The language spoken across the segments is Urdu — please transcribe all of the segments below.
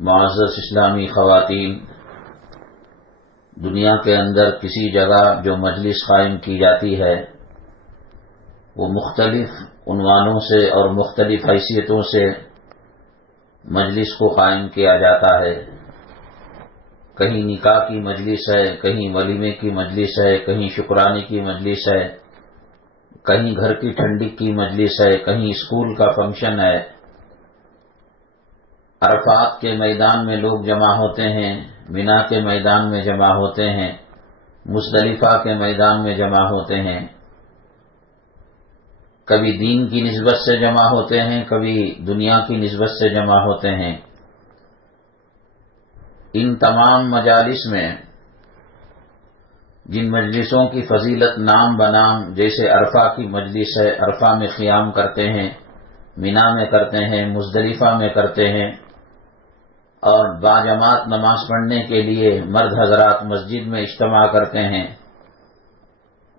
معزز اسلامی خواتین، دنیا کے اندر کسی جگہ جو مجلس قائم کی جاتی ہے وہ مختلف عنوانوں سے اور مختلف حیثیتوں سے مجلس کو قائم کیا جاتا ہے۔ کہیں نکاح کی مجلس ہے، کہیں ولیمے کی مجلس ہے، کہیں شکرانے کی مجلس ہے، کہیں گھر کی ٹھنڈک کی مجلس ہے، کہیں اسکول کا فنکشن ہے۔ عرفات کے میدان میں لوگ جمع ہوتے ہیں، مینا کے میدان میں جمع ہوتے ہیں، مزدلفہ کے میدان میں جمع ہوتے ہیں۔ کبھی دین کی نسبت سے جمع ہوتے ہیں، کبھی دنیا کی نسبت سے جمع ہوتے ہیں۔ ان تمام مجالس میں جن مجلسوں کی فضیلت نام بنام، جیسے عرفہ کی مجلس ہے، عرفہ میں قیام کرتے ہیں، مینا میں کرتے ہیں، مزدلفہ میں کرتے ہیں، اور باجماعت نماز پڑھنے کے لیے مرد حضرات مسجد میں اجتماع کرتے ہیں۔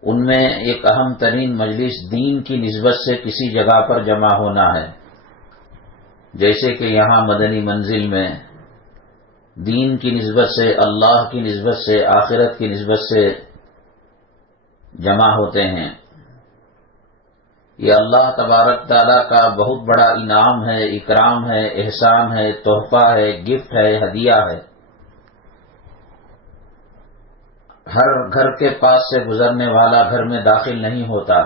ان میں ایک اہم ترین مجلس دین کی نسبت سے کسی جگہ پر جمع ہونا ہے، جیسے کہ یہاں مدنی منزل میں دین کی نسبت سے، اللہ کی نسبت سے، آخرت کی نسبت سے جمع ہوتے ہیں۔ یہ اللہ تبارک تعالیٰ کا بہت بڑا انعام ہے، اکرام ہے، احسان ہے، تحفہ ہے، گفٹ ہے، ہدیہ ہے۔ ہر گھر کے پاس سے گزرنے والا گھر میں داخل نہیں ہوتا،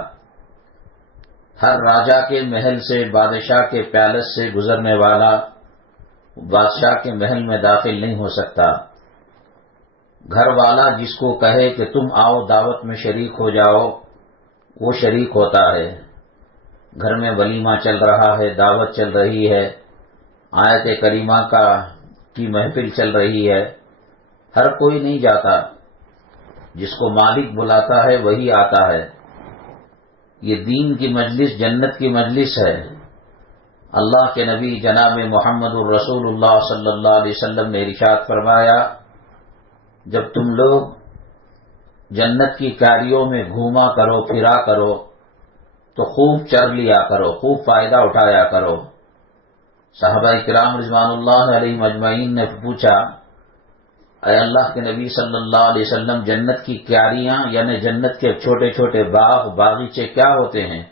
ہر راجا کے محل سے، بادشاہ کے پیلس سے گزرنے والا بادشاہ کے محل میں داخل نہیں ہو سکتا۔ گھر والا جس کو کہے کہ تم آؤ دعوت میں شریک ہو جاؤ، وہ شریک ہوتا ہے۔ گھر میں ولیمہ چل رہا ہے، دعوت چل رہی ہے، آیت کریمہ کی محفل چل رہی ہے، ہر کوئی نہیں جاتا، جس کو مالک بلاتا ہے وہی آتا ہے۔ یہ دین کی مجلس جنت کی مجلس ہے۔ اللہ کے نبی جناب محمد الرسول اللہ صلی اللہ علیہ وسلم نے ارشاد فرمایا، جب تم لوگ جنت کی کاریوں میں گھوما کرو، پھرا کرو، تو خوب چر لیا کرو، خوب فائدہ اٹھایا کرو۔ صحابہ کرام رضوان اللہ علیہ مجمعین نے پوچھا، اے اللہ کے نبی صلی اللہ علیہ وسلم، جنت کی کیاریاں یعنی جنت کے چھوٹے چھوٹے باغ باغیچے کیا ہوتے ہیں؟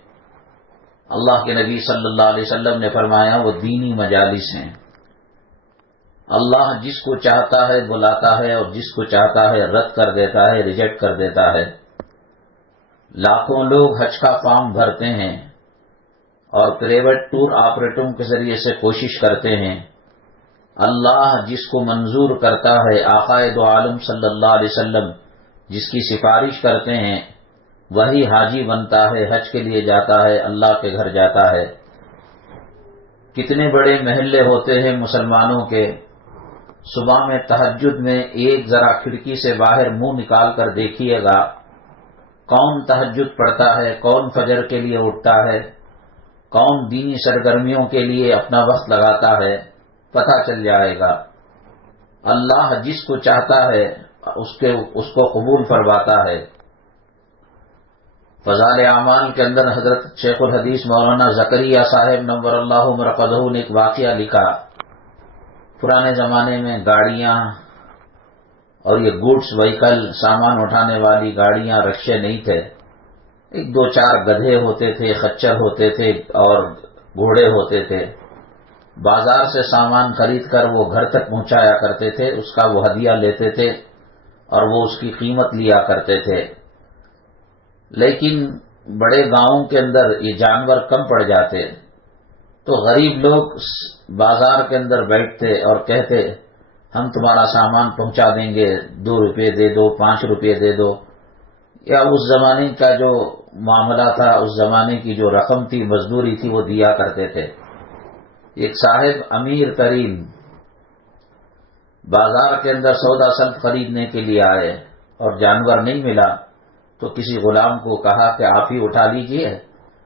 اللہ کے نبی صلی اللہ علیہ وسلم نے فرمایا، وہ دینی مجالس ہیں۔ اللہ جس کو چاہتا ہے بلاتا ہے، اور جس کو چاہتا ہے رد کر دیتا ہے، ریجیکٹ کر دیتا ہے۔ لاکھوں لوگ حج کا فارم بھرتے ہیں اور پرائیویٹ ٹور آپریٹروں کے ذریعے سے کوشش کرتے ہیں۔ اللہ جس کو منظور کرتا ہے، آقا دو عالم صلی اللہ علیہ وسلم جس کی سفارش کرتے ہیں، وہی حاجی بنتا ہے، حج کے لیے جاتا ہے، اللہ کے گھر جاتا ہے۔ کتنے بڑے محلے ہوتے ہیں مسلمانوں کے۔ صبح میں تہجد میں ایک ذرا کھڑکی سے باہر منہ نکال کر دیکھیے گا، کون تہجد پڑھتا ہے، کون فجر کے لیے اٹھتا ہے، کون دینی سرگرمیوں کے لیے اپنا وقت لگاتا ہے، پتہ چل جائے گا۔ اللہ جس کو چاہتا ہے اس کو قبول فرماتا ہے۔ فضائل اعمال کے اندر حضرت شیخ الحدیث مولانا زکریا صاحب نور اللہ مرقدہ نے ایک واقعہ لکھا۔ پرانے زمانے میں گاڑیاں اور یہ گوڈس وہیکل، سامان اٹھانے والی گاڑیاں، رکشے نہیں تھے۔ ایک دو چار گدھے ہوتے تھے، خچر ہوتے تھے اور گھوڑے ہوتے تھے۔ بازار سے سامان خرید کر وہ گھر تک پہنچایا کرتے تھے، اس کا وہ ہدیہ لیتے تھے اور وہ اس کی قیمت لیا کرتے تھے۔ لیکن بڑے گاؤں کے اندر یہ جانور کم پڑ جاتے، تو غریب لوگ بازار کے اندر بیٹھتے اور کہتے، ہم تمہارا سامان پہنچا دیں گے، 2 روپے دے دو، 5 روپے دے دو، یا اس زمانے کا جو معاملہ تھا، اس زمانے کی جو رقم تھی، مزدوری تھی، وہ دیا کرتے تھے۔ ایک صاحب امیر ترین بازار کے اندر سودا سلف خریدنے کے لیے آئے اور جانور نہیں ملا، تو کسی غلام کو کہا کہ آپ ہی اٹھا لیجئے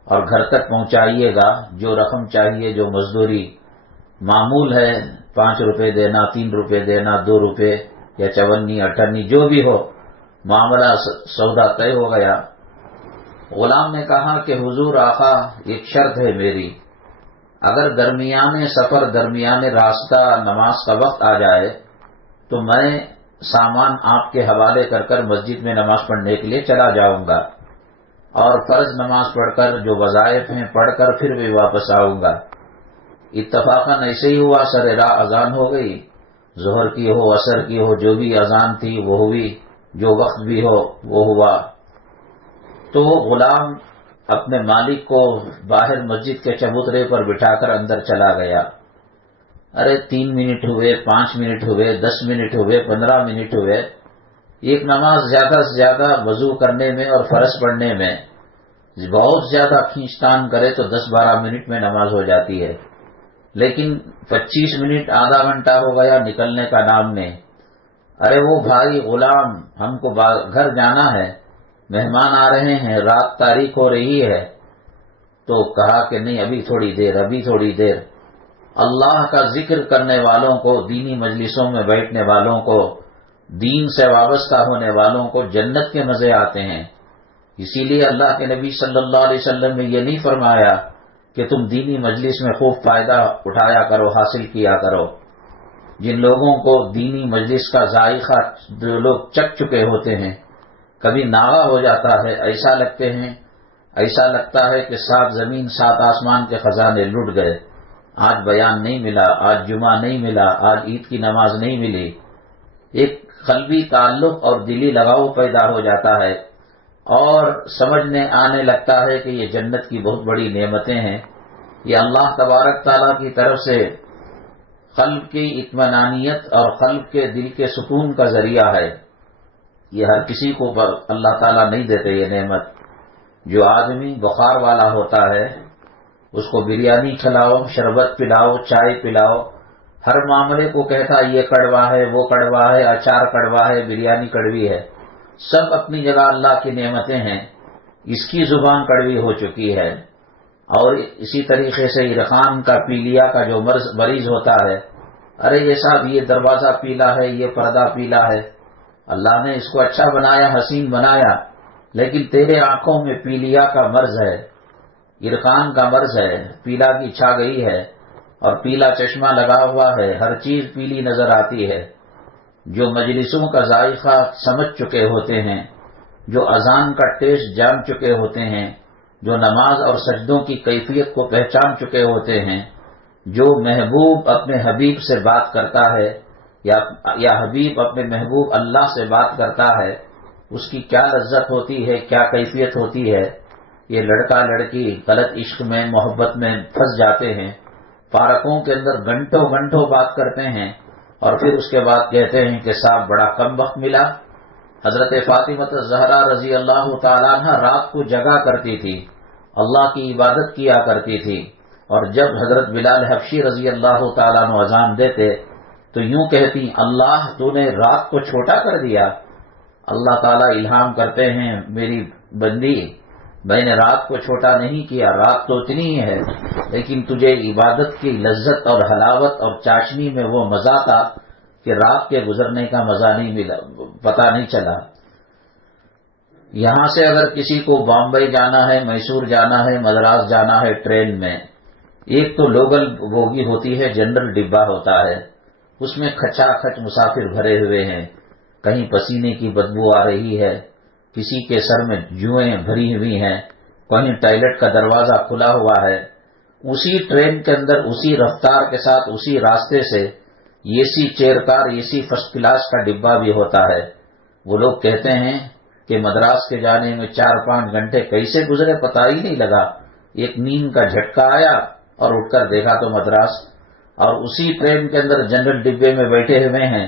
اور گھر تک پہنچائیے گا، جو رقم چاہیے، جو مزدوری معمول ہے، 5 روپے دینا، 3 روپے دینا، 2 روپے یا 54 58 جو بھی ہو، معاملہ سودا طے ہو گیا۔ غلام نے کہا کہ حضور آقا، ایک شرط ہے میری، اگر درمیان سفر درمیان راستہ نماز کا وقت آ جائے تو میں سامان آپ کے حوالے کر مسجد میں نماز پڑھنے کے لیے چلا جاؤں گا، اور فرض نماز پڑھ کر جو وظائف ہیں پڑھ کر پھر بھی واپس آؤں گا۔ اتفاقاً ایسے ہی ہوا، سر راہ اذان ہو گئی، ظہر کی ہو عصر کی ہو، جو بھی اذان تھی وہ ہوئی، جو وقت بھی ہو وہ ہوا۔ تو وہ غلام اپنے مالک کو باہر مسجد کے چبوترے پر بٹھا کر اندر چلا گیا۔ ارے 3 منٹ ہوئے، 5 منٹ ہوئے، 10 منٹ ہوئے، 15 منٹ ہوئے، ایک نماز زیادہ سے زیادہ وضو کرنے میں اور فرض پڑھنے میں بہت زیادہ کھینچتان کرے تو 10-12 منٹ میں نماز ہو جاتی ہے، لیکن 25 منٹ آدھا گھنٹہ ہو گیا، نکلنے کا نام نہیں۔ ارے وہ بھائی غلام، ہم کو گھر جانا ہے، مہمان آ رہے ہیں، رات تاریک ہو رہی ہے۔ تو کہا کہ نہیں، ابھی تھوڑی دیر۔ اللہ کا ذکر کرنے والوں کو، دینی مجلسوں میں بیٹھنے والوں کو، دین سے وابستہ ہونے والوں کو جنت کے مزے آتے ہیں۔ اسی لیے اللہ کے نبی صلی اللہ علیہ وسلم نے یہ نہیں فرمایا کہ تم دینی مجلس میں خوب فائدہ اٹھایا کرو، حاصل کیا کرو۔ جن لوگوں کو دینی مجلس کا ذائقہ جو لوگ چکھ چکے ہوتے ہیں، کبھی ناغا ہو جاتا ہے، ایسا لگتا ہے کہ 7 زمین 7 آسمان کے خزانے لٹ گئے۔ آج بیان نہیں ملا، آج جمعہ نہیں ملا، آج عید کی نماز نہیں ملی۔ ایک قلبی تعلق اور دلی لگاؤ پیدا ہو جاتا ہے، اور سمجھنے آنے لگتا ہے کہ یہ جنت کی بہت بڑی نعمتیں ہیں، یہ اللہ تبارک تعالیٰ کی طرف سے قلب کی اطمینانیت اور قلب کے دل کے سکون کا ذریعہ ہے۔ یہ ہر کسی کو اللہ تعالیٰ نہیں دیتے یہ نعمت۔ جو آدمی بخار والا ہوتا ہے اس کو بریانی کھلاؤ، شربت پلاؤ، چائے پلاؤ، ہر معاملے کو کہتا یہ کڑوا ہے، وہ کڑوا ہے، اچار کڑوا ہے، بریانی کڑوی ہے۔ سب اپنی جگہ اللہ کی نعمتیں ہیں، اس کی زبان کڑوی ہو چکی ہے۔ اور اسی طریقے سے عرقان کا، پیلیا کا جو مریض ہوتا ہے، ارے یہ صاحب یہ دروازہ پیلا ہے، یہ پردہ پیلا ہے، اللہ نے اس کو اچھا بنایا، حسین بنایا، لیکن تیرے آنکھوں میں پیلیا کا مرض ہے، عرقان کا مرض ہے، پیلا کی چھا گئی ہے، اور پیلا چشمہ لگا ہوا ہے، ہر چیز پیلی نظر آتی ہے۔ جو مجلسوں کا ذائقہ سمجھ چکے ہوتے ہیں، جو اذان کا ٹیسٹ جان چکے ہوتے ہیں، جو نماز اور سجدوں کی کیفیت کو پہچان چکے ہوتے ہیں، جو محبوب اپنے حبیب سے بات کرتا ہے یا حبیب اپنے محبوب اللہ سے بات کرتا ہے، اس کی کیا لذت ہوتی ہے، کیا کیفیت ہوتی ہے۔ یہ لڑکا لڑکی غلط عشق میں، محبت میں پھنس جاتے ہیں، پارکوں کے اندر گھنٹوں گھنٹوں بات کرتے ہیں، اور پھر اس کے بعد کہتے ہیں کہ صاحب بڑا کم وقت ملا۔ حضرت فاطمہ الزہرا رضی اللہ تعالیٰ عنہ رات کو جگا کرتی تھی، اللہ کی عبادت کیا کرتی تھی، اور جب حضرت بلال حبشی رضی اللہ تعالیٰ عنہ اذان دیتے تو یوں کہتی، اللہ تو نے رات کو چھوٹا کر دیا۔ اللہ تعالیٰ الہام کرتے ہیں، میری بندی میں نے رات کو چھوٹا نہیں کیا، رات تو اتنی ہی ہے، لیکن تجھے عبادت کی لذت اور حلاوت اور چاشنی میں وہ مزہ تھا کہ رات کے گزرنے کا مزہ نہیں ملا، پتہ نہیں چلا۔ یہاں سے اگر کسی کو بامبئی جانا ہے، میسور جانا ہے، مدراس جانا ہے ٹرین میں، ایک تو لوکل بوگی ہوتی ہے، جنرل ڈبہ ہوتا ہے، اس میں کھچا کھچ مسافر بھرے ہوئے ہیں، کہیں پسینے کی بدبو آ رہی ہے، کسی کے سر میں جوئیں بھری ہوئی ہیں، کہیں ٹوائلٹ کا دروازہ کھلا ہوا ہے۔ اسی ٹرین کے اندر اسی رفتار کے ساتھ اسی راستے سے اے سی چیئر کار، اے سی فرسٹ کلاس کا ڈبہ بھی ہوتا ہے۔ وہ لوگ کہتے ہیں کہ مدراس کے جانے میں 4-5 گھنٹے کیسے گزرے پتہ ہی نہیں لگا، ایک نیند کا جھٹکا آیا اور اٹھ کر دیکھا تو مدراس۔ اور اسی ٹرین کے اندر جنرل ڈبے میں بیٹھے ہوئے ہیں،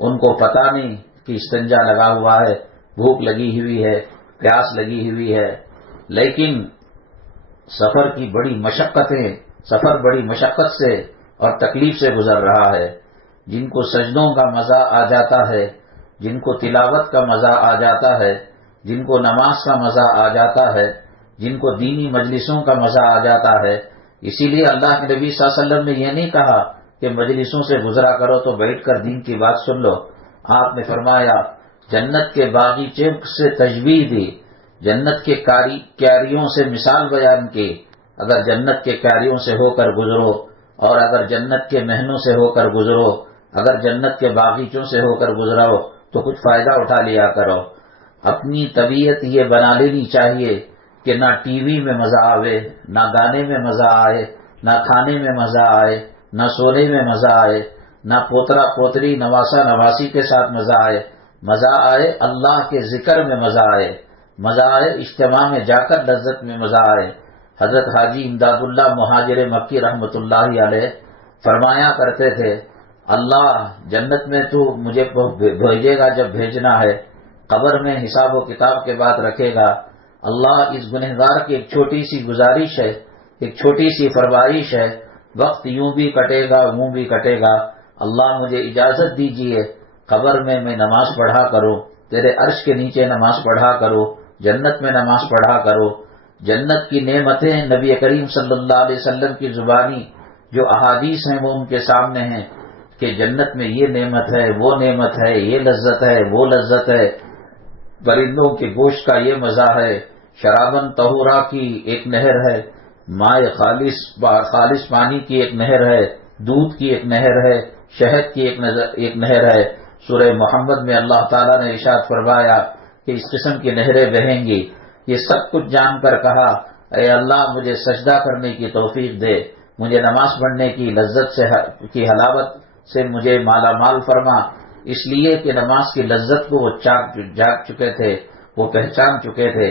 ان کو پتہ نہیں کہ استنجا لگا ہوا ہے، بھوک لگی ہوئی ہے، پیاس لگی ہوئی ہے، لیکن سفر بڑی مشقت سے اور تکلیف سے گزر رہا ہے۔ جن کو سجدوں کا مزہ آ جاتا ہے، جن کو تلاوت کا مزہ آ جاتا ہے، جن کو نماز کا مزہ آ جاتا ہے، جن کو دینی مجلسوں کا مزہ آ جاتا ہے، اسی لیے اللہ کے نبی صلی اللہ علیہ وسلم نے یہ نہیں کہا کہ مجلسوں سے گزرا کرو تو بیٹھ کر دین کی بات سن لو۔ آپ نے فرمایا جنت کے باغیچے سے تشبیہ دی، جنت کے کیاریوں سے مثال بیان کی اگر جنت کے کاریوں سے ہو کر گزرو اور اگر جنت کے محلوں سے ہو کر گزرو، اگر جنت کے باغیچوں سے ہو کر گزرو تو کچھ فائدہ اٹھا لیا کرو۔ اپنی طبیعت یہ بنا لینی چاہیے کہ نہ ٹی وی میں مزہ آئے، نہ گانے میں مزہ آئے، نہ کھانے میں مزہ آئے، نہ سونے میں مزہ آئے، نہ پوترا پوتری نواسا نواسی کے ساتھ مزہ آئے۔ مزہ آئے اللہ کے ذکر میں مزہ آئے، مزہ آئے اجتماع میں جا کر لذت میں مزہ آئے۔ حضرت حاجی امداد اللہ مہاجر مکی رحمۃ اللہ علیہ فرمایا کرتے تھے، اللہ جنت میں تو مجھے بھیجے گا جب بھیجنا ہے، قبر میں حساب و کتاب کے بعد رکھے گا۔ اللہ اس گنہگار کی ایک چھوٹی سی گزارش ہے، ایک چھوٹی سی فرمائش ہے، وقت یوں بھی کٹے گا یوں بھی کٹے گا، اللہ مجھے اجازت دیجیے قبر میں نماز پڑھا کرو، تیرے عرش کے نیچے نماز پڑھا کرو، جنت میں نماز پڑھا کرو۔ جنت کی نعمتیں نبی کریم صلی اللہ علیہ وسلم کی زبانی جو احادیث ہیں وہ ان کے سامنے ہیں کہ جنت میں یہ نعمت ہے، وہ نعمت ہے، یہ لذت ہے، وہ لذت ہے، پرندوں کے گوشت کا یہ مزہ ہے، شرابن طہورا کی ایک نہر ہے، مائے خالص پانی کی ایک نہر ہے، دودھ کی ایک نہر ہے، شہد کی ایک نہر ہے۔ سورہ محمد میں اللہ تعالیٰ نے ارشاد فرمایا کہ اس قسم کی نہریں بہیں گی۔ یہ سب کچھ جان کر کہا، اے اللہ مجھے سجدہ کرنے کی توفیق دے، مجھے نماز پڑھنے کی لذت کی حلاوت سے مجھے مالا مال فرما، اس لیے کہ نماز کی لذت کو وہ جاگ چکے تھے، وہ پہچان چکے تھے۔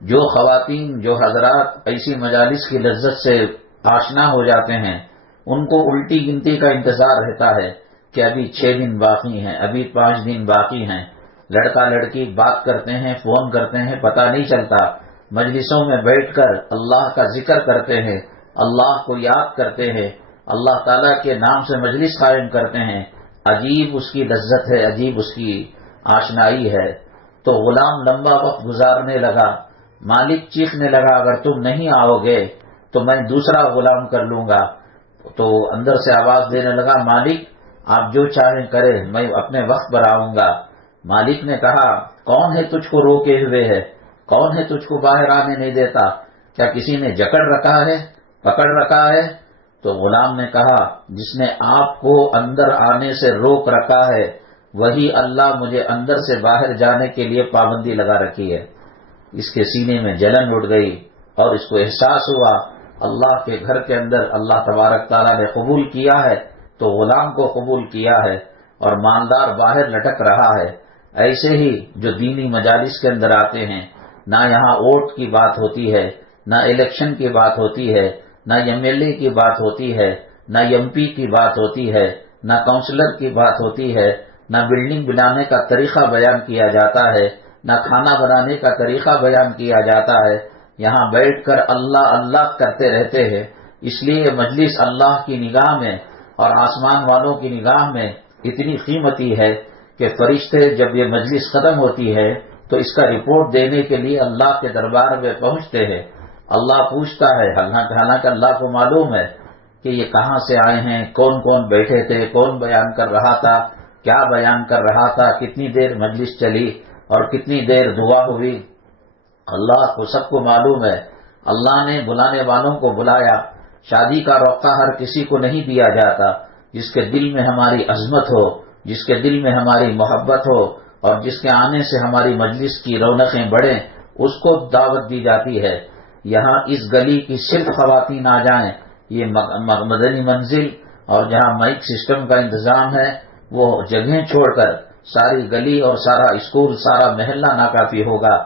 جو خواتین جو حضرات ایسی مجالس کی لذت سے آشنا ہو جاتے ہیں ان کو الٹی گنتی کا انتظار رہتا ہے کہ ابھی 6 دن باقی ہیں، ابھی 5 دن باقی ہیں۔ لڑکا لڑکی بات کرتے ہیں، فون کرتے ہیں، پتہ نہیں چلتا، مجلسوں میں بیٹھ کر اللہ کا ذکر کرتے ہیں، اللہ کو یاد کرتے ہیں، اللہ تعالیٰ کے نام سے مجلس قائم کرتے ہیں، عجیب اس کی لذت ہے، عجیب اس کی آشنائی ہے۔ تو غلام لمبا وقت گزارنے لگا، مالک چیخنے لگا اگر تم نہیں آؤ گے تو میں دوسرا غلام کر لوں گا۔ تو اندر سے آواز دینے لگا، مالک آپ جو چاہیں کریں، میں اپنے وقت پر آؤں گا۔ مالک نے کہا، کون ہے تجھ کو روکے ہوئے ہے، کون ہے تجھ کو باہر آنے نہیں دیتا، کیا کسی نے جکڑ رکھا ہے، پکڑ رکھا ہے؟ تو غلام نے کہا، جس نے آپ کو اندر آنے سے روک رکھا ہے وہی اللہ مجھے اندر سے باہر جانے کے لیے پابندی لگا رکھی ہے۔ اس کے سینے میں جلن اٹھ گئی اور اس کو احساس ہوا اللہ کے گھر کے اندر اللہ تبارک تعالیٰ نے قبول کیا ہے تو غلام کو قبول کیا ہے اور مالدار باہر لٹک رہا ہے۔ ایسے ہی جو دینی مجالس کے اندر آتے ہیں، نہ یہاں ووٹ کی بات ہوتی ہے، نہ الیکشن کی بات ہوتی ہے، نہ ایم ایل اے کی بات ہوتی ہے، نہ ایم پی کی بات ہوتی ہے، نہ کونسلر کی بات ہوتی ہے، نہ بلڈنگ بنانے کا طریقہ بیان کیا جاتا ہے، نہ کھانا بنانے کا طریقہ بیان کیا جاتا ہے۔ یہاں بیٹھ کر اللہ اللہ کرتے رہتے ہیں۔ اس لیے مجلس اللہ کی نگاہ میں اور آسمان والوں کی نگاہ میں اتنی قیمتی ہے کہ فرشتے جب یہ مجلس ختم ہوتی ہے تو اس کا رپورٹ دینے کے لیے اللہ کے دربار میں پہنچتے ہیں۔ اللہ پوچھتا ہے، حالانکہ اللہ کو معلوم ہے کہ یہ کہاں سے آئے ہیں، کون کون بیٹھے تھے، کون بیان کر رہا تھا، کیا بیان کر رہا تھا، کتنی دیر مجلس چلی اور کتنی دیر دعا ہوئی، اللہ کو سب کو معلوم ہے۔ اللہ نے بلانے والوں کو بلایا۔ شادی کا روقہ ہر کسی کو نہیں دیا جاتا۔ جس کے دل میں ہماری عظمت ہو، جس کے دل میں ہماری محبت ہو اور جس کے آنے سے ہماری مجلس کی رونقیں بڑھیں، اس کو دعوت دی جاتی ہے۔ یہاں اس گلی کی صرف خواتین آ جائیں، یہ مدنی منزل اور جہاں مائک سسٹم کا انتظام ہے وہ جگہیں چھوڑ کر ساری گلی اور سارا اسکول، سارا محلہ ناکافی ہوگا۔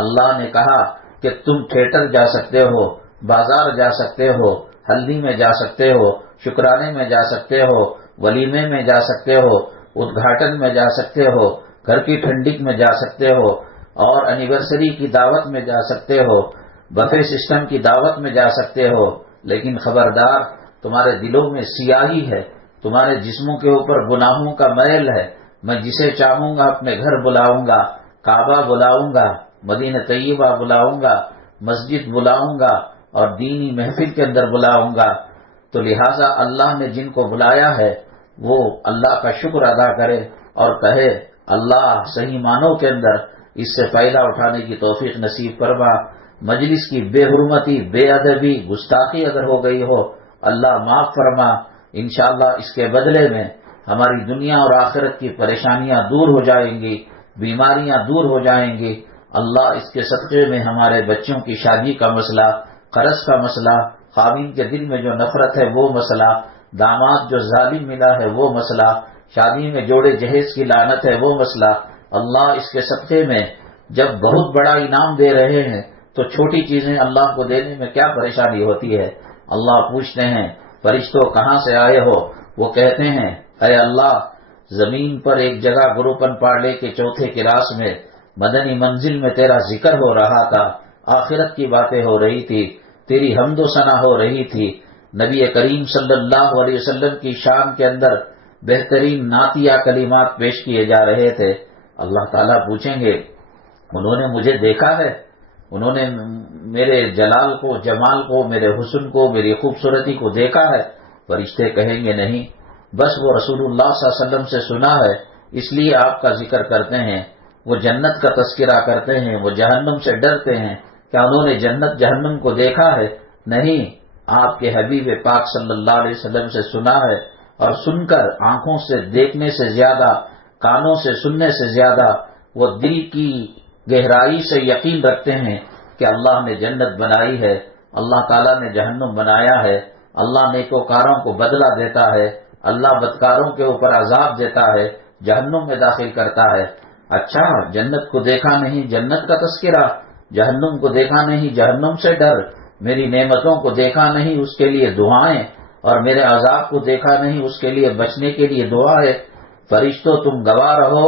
اللہ نے کہا کہ تم تھیٹر جا سکتے ہو، بازار جا سکتے ہو، ہلدی میں جا سکتے ہو، شکرانے میں جا سکتے ہو، ولیمے میں جا سکتے ہو، ادگھاٹن میں جا سکتے ہو، گھر کی ٹھنڈک میں جا سکتے ہو اور اینیورسری کی دعوت میں جا سکتے ہو، بفے سسٹم کی دعوت میں جا سکتے ہو، لیکن خبردار تمہارے دلوں میں سیاہی ہے، تمہارے جسموں کے اوپر گناہوں کا میل ہے۔ میں جسے چاہوں گا اپنے گھر بلاؤں گا، کعبہ بلاؤں گا، مدینہ طیبہ بلاؤں گا، مسجد بلاؤں گا اور دینی محفل کے اندر بلاؤں گا۔ تو لہٰذا اللہ نے جن کو بلایا ہے وہ اللہ کا شکر ادا کرے اور کہے، اللہ صحیح معنوں کے اندر اس سے فائدہ اٹھانے کی توفیق نصیب فرما۔ مجلس کی بے حرمتی، بے ادبی، گستاخی اگر ہو گئی ہو، اللہ معاف فرما۔ انشاءاللہ اس کے بدلے میں ہماری دنیا اور آخرت کی پریشانیاں دور ہو جائیں گی، بیماریاں دور ہو جائیں گی۔ اللہ اس کے صدقے میں ہمارے بچوں کی شادی کا مسئلہ، قرض کا مسئلہ، خاوند کے دل میں جو نفرت ہے وہ مسئلہ، داماد جو ظالم ملا ہے وہ مسئلہ، شادی میں جوڑے جہیز کی لعنت ہے وہ مسئلہ، اللہ اس کے صدقے میں جب بہت بڑا انعام دے رہے ہیں تو چھوٹی چیزیں اللہ کو دینے میں کیا پریشانی ہوتی ہے۔ اللہ پوچھتے ہیں فرشتوں کہاں سے آئے ہو؟ وہ کہتے ہیں اے اللہ، زمین پر ایک جگہ گروپن پاڑے کے چوتھے کلاس میں مدنی منزل میں تیرا ذکر ہو رہا تھا، آخرت کی باتیں ہو رہی تھی، تیری حمد و ثنا ہو رہی تھی، نبی کریم صلی اللہ علیہ وسلم کی شان کے اندر بہترین نعتیہ کلمات پیش کیے جا رہے تھے۔ اللہ تعالیٰ پوچھیں گے انہوں نے مجھے دیکھا ہے؟ انہوں نے میرے جلال کو، جمال کو، میرے حسن کو، میری خوبصورتی کو دیکھا ہے؟ فرشتے کہیں گے نہیں، بس وہ رسول اللہ صلی اللہ علیہ وسلم سے سنا ہے اس لیے آپ کا ذکر کرتے ہیں، وہ جنت کا تذکرہ کرتے ہیں، وہ جہنم سے ڈرتے ہیں۔ کیا انہوں نے جنت جہنم کو دیکھا ہے؟ نہیں، آپ کے حبیب پاک صلی اللہ علیہ وسلم سے سنا ہے، اور سن کر آنکھوں سے دیکھنے سے زیادہ، کانوں سے سننے سے زیادہ وہ دل کی گہرائی سے یقین رکھتے ہیں کہ اللہ نے جنت بنائی ہے، اللہ تعالیٰ نے جہنم بنایا ہے، اللہ نیکوکاروں کو بدلہ دیتا ہے، اللہ بدکاروں کے اوپر عذاب دیتا ہے، جہنم میں داخل کرتا ہے۔ اچھا، جنت کو دیکھا نہیں، جنت کا تذکرہ، جہنم کو دیکھا نہیں، جہنم سے ڈر، میری نعمتوں کو دیکھا نہیں، اس کے لیے دعائیں، اور میرے عذاب کو دیکھا نہیں، اس کے لیے بچنے کے لیے دعا ہے۔ فرشتوں تم گواہ رہو،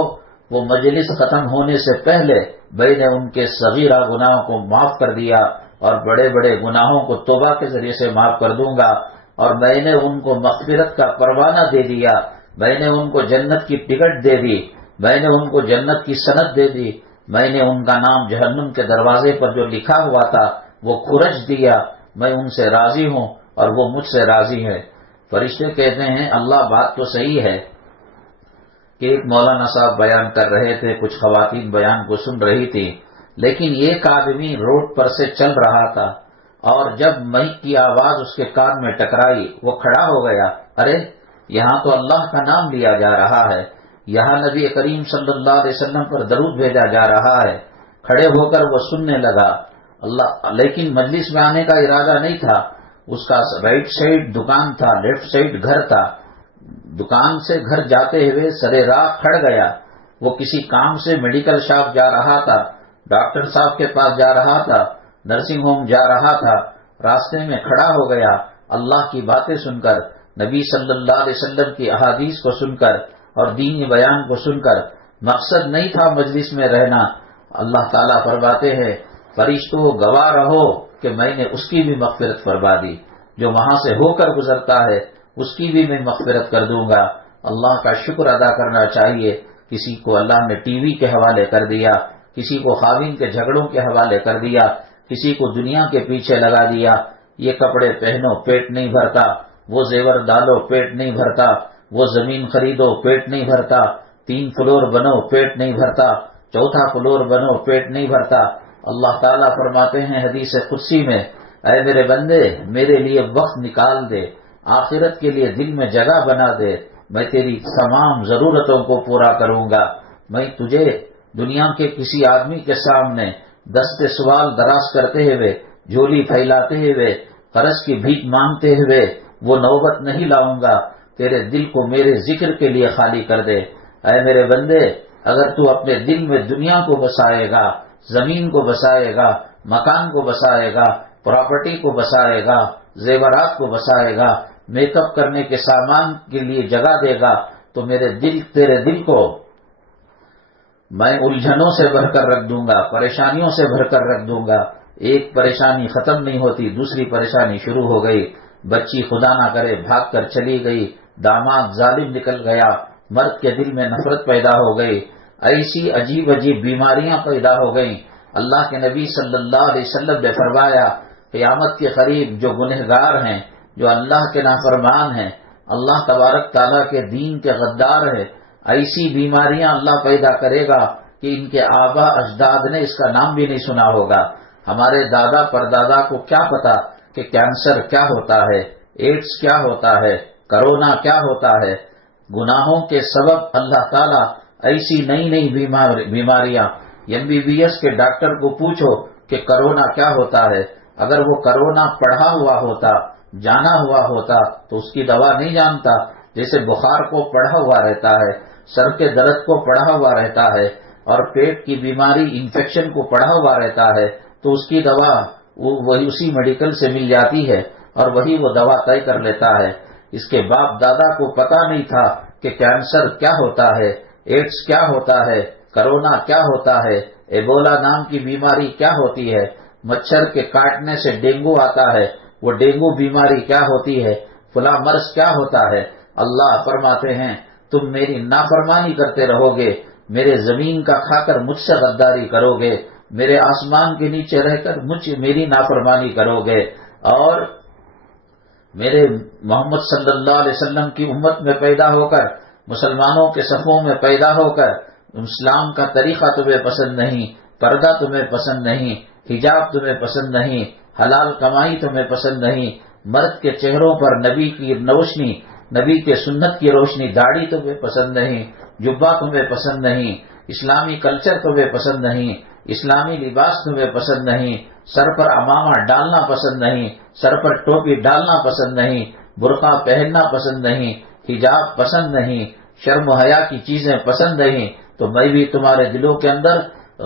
وہ مجلس ختم ہونے سے پہلے میں نے ان کے صغیرہ گناہوں کو معاف کر دیا اور بڑے بڑے گناہوں کو توبہ کے ذریعے سے معاف کر دوں گا، اور میں نے ان کو مغفرت کا پروانہ دے دیا، میں نے ان کو جنت کی ٹکٹ دے دی، میں نے ان کو جنت کی سند دے دی، میں نے ان کا نام جہنم کے دروازے پر جو لکھا ہوا تھا وہ کھرچ دیا، میں ان سے راضی ہوں اور وہ مجھ سے راضی ہے۔ فرشتے کہتے ہیں اللہ بات تو صحیح ہے کہ ایک مولانا صاحب بیان کر رہے تھے، کچھ خواتین بیان کو سن رہی تھی، لیکن ایک آدمی روڈ پر سے چل رہا تھا اور جب مہک کی آواز اس کے کان میں ٹکرائی وہ کھڑا ہو گیا، ارے یہاں تو اللہ کا نام لیا جا رہا ہے، یہاں نبی کریم صلی اللہ علیہ وسلم پر درود بھیجا جا رہا ہے۔ کھڑے ہو کر وہ سننے لگا اللہ، لیکن مجلس میں آنے کا ارادہ نہیں تھا، اس کا رائٹ سائڈ دکان تھا، لیفٹ سائڈ گھر تھا، دکان سے گھر جاتے ہوئے سرے راہ کھڑ گیا، وہ کسی کام سے میڈیکل شاپ جا رہا تھا، ڈاکٹر صاحب کے پاس جا رہا تھا، نرسنگ ہوم جا رہا تھا، راستے میں کھڑا ہو گیا، اللہ کی باتیں سن کر، نبی صلی اللہ علیہ وسلم کی احادیث کو سن کر اور دینی بیان کو سن کر، مقصد نہیں تھا مجلس میں رہنا۔ اللہ تعالیٰ فرماتے ہیں فرشتوں گواہ رہو کہ میں نے اس کی بھی مغفرت فرما دی، جو وہاں سے ہو کر گزرتا ہے اس کی بھی میں مغفرت کر دوں گا۔ اللہ کا شکر ادا کرنا چاہیے۔ کسی کو اللہ نے ٹی وی کے حوالے کر دیا، کسی کو خاوند کے جھگڑوں کے حوالے کر دیا، کسی کو دنیا کے پیچھے لگا دیا، یہ کپڑے پہنو پیٹ نہیں بھرتا، وہ زیور ڈالو پیٹ نہیں بھرتا، وہ زمین خریدو پیٹ نہیں بھرتا، 3 فلور بنو پیٹ نہیں بھرتا، 4تھا فلور بنو پیٹ نہیں بھرتا۔ اللہ تعالیٰ فرماتے ہیں حدیث قدسی میں، اے میرے بندے میرے لیے وقت نکال دے، آخرت کے لیے دل میں جگہ بنا دے، میں تیری تمام ضرورتوں کو پورا کروں گا۔ میں تجھے دنیا کے کسی آدمی کے سامنے دست سوال دراز کرتے ہوئے، جھولی پھیلاتے ہوئے، قرض کی بھیک مانگتے ہوئے وہ نوبت نہیں لاؤں گا، تیرے دل کو میرے ذکر کے لیے خالی کر دے۔ اے میرے بندے اگر تو اپنے دل میں دنیا کو بسائے گا، زمین کو بسائے گا، مکان کو بسائے گا، پراپرٹی کو بسائے گا، زیورات کو بسائے گا، میک اپ کرنے کے سامان کے لیے جگہ دے گا، تو تیرے دل کو میں الجھنوں سے بھر کر رکھ دوں گا، پریشانیوں سے بھر کر رکھ دوں گا۔ ایک پریشانی ختم نہیں ہوتی، دوسری پریشانی شروع ہو گئی، بچی خدا نہ کرے بھاگ کر چلی گئی، داماد ظالم نکل گیا، مرد کے دل میں نفرت پیدا ہو گئی، ایسی عجیب عجیب بیماریاں پیدا ہو گئیں۔ اللہ کے نبی صلی اللہ علیہ وسلم نے فرمایا قیامت کے قریب جو گنہگار ہیں، جو اللہ کے نافرمان ہیں، اللہ تبارک تعالیٰ کے دین کے غدار ہیں، ایسی بیماریاں اللہ پیدا کرے گا کہ ان کے آبا اجداد نے اس کا نام بھی نہیں سنا ہوگا۔ ہمارے دادا پردادا کو کیا پتا کہ کینسر کیا ہوتا ہے، ایڈز کیا ہوتا ہے، کرونا کیا ہوتا ہے۔ گناہوں کے سبب اللہ تعالیٰ ایسی نئی نئی بیماریاں، MBBS کے ڈاکٹر کو پوچھو کہ کرونا کیا ہوتا ہے، اگر وہ کرونا پڑھا ہوا ہوتا، جانا ہوا ہوتا تو اس کی دوا نہیں جانتا۔ جیسے بخار کو پڑھا ہوا رہتا ہے، سر کے درد کو پڑھا ہوا رہتا ہے، اور پیٹ کی بیماری انفیکشن کو پڑھا ہوا رہتا ہے، تو اس کی دوا وہی اسی میڈیکل سے مل جاتی ہے اور وہی وہ دوا طے کر لیتا ہے۔ اس کے باپ دادا کو پتا نہیں تھا کہ کینسر کیا ہوتا ہے، ایڈز کیا ہوتا ہے، کرونا کیا ہوتا ہے، ایبولا نام کی بیماری کیا ہوتی ہے، مچھر کے کاٹنے سے ڈینگو آتا ہے، وہ ڈینگو بیماری کیا ہوتی ہے، فلاں مرض کیا ہوتا ہے۔ اللہ فرماتے ہیں تم میری نافرمانی کرتے رہو گے، میرے زمین کا کھا کر مجھ سے غداری کرو گے، میرے آسمان کے نیچے رہ کر میری نافرمانی کرو گے، اور میرے محمد صلی اللہ علیہ وسلم کی امت میں پیدا ہو کر، مسلمانوں کے صفوں میں پیدا ہو کر، اسلام کا طریقہ تمہیں پسند نہیں، پردہ تمہیں پسند نہیں، حجاب تمہیں پسند نہیں، حلال کمائی تمہیں پسند نہیں، مرد کے چہروں پر نبی کی روشنی، نبی کے سنت کی روشنی، داڑھی تمہیں پسند نہیں، جبہ تمہیں پسند نہیں، اسلامی کلچر تمہیں پسند نہیں، اسلامی لباس تمہیں پسند نہیں، سر پر عمامہ ڈالنا پسند نہیں، سر پر ٹوپی ڈالنا پسند نہیں، برقع پہننا پسند نہیں، حجاب پسند نہیں، شرم و حیا کی چیزیں پسند نہیں، تو میں بھی تمہارے دلوں کے اندر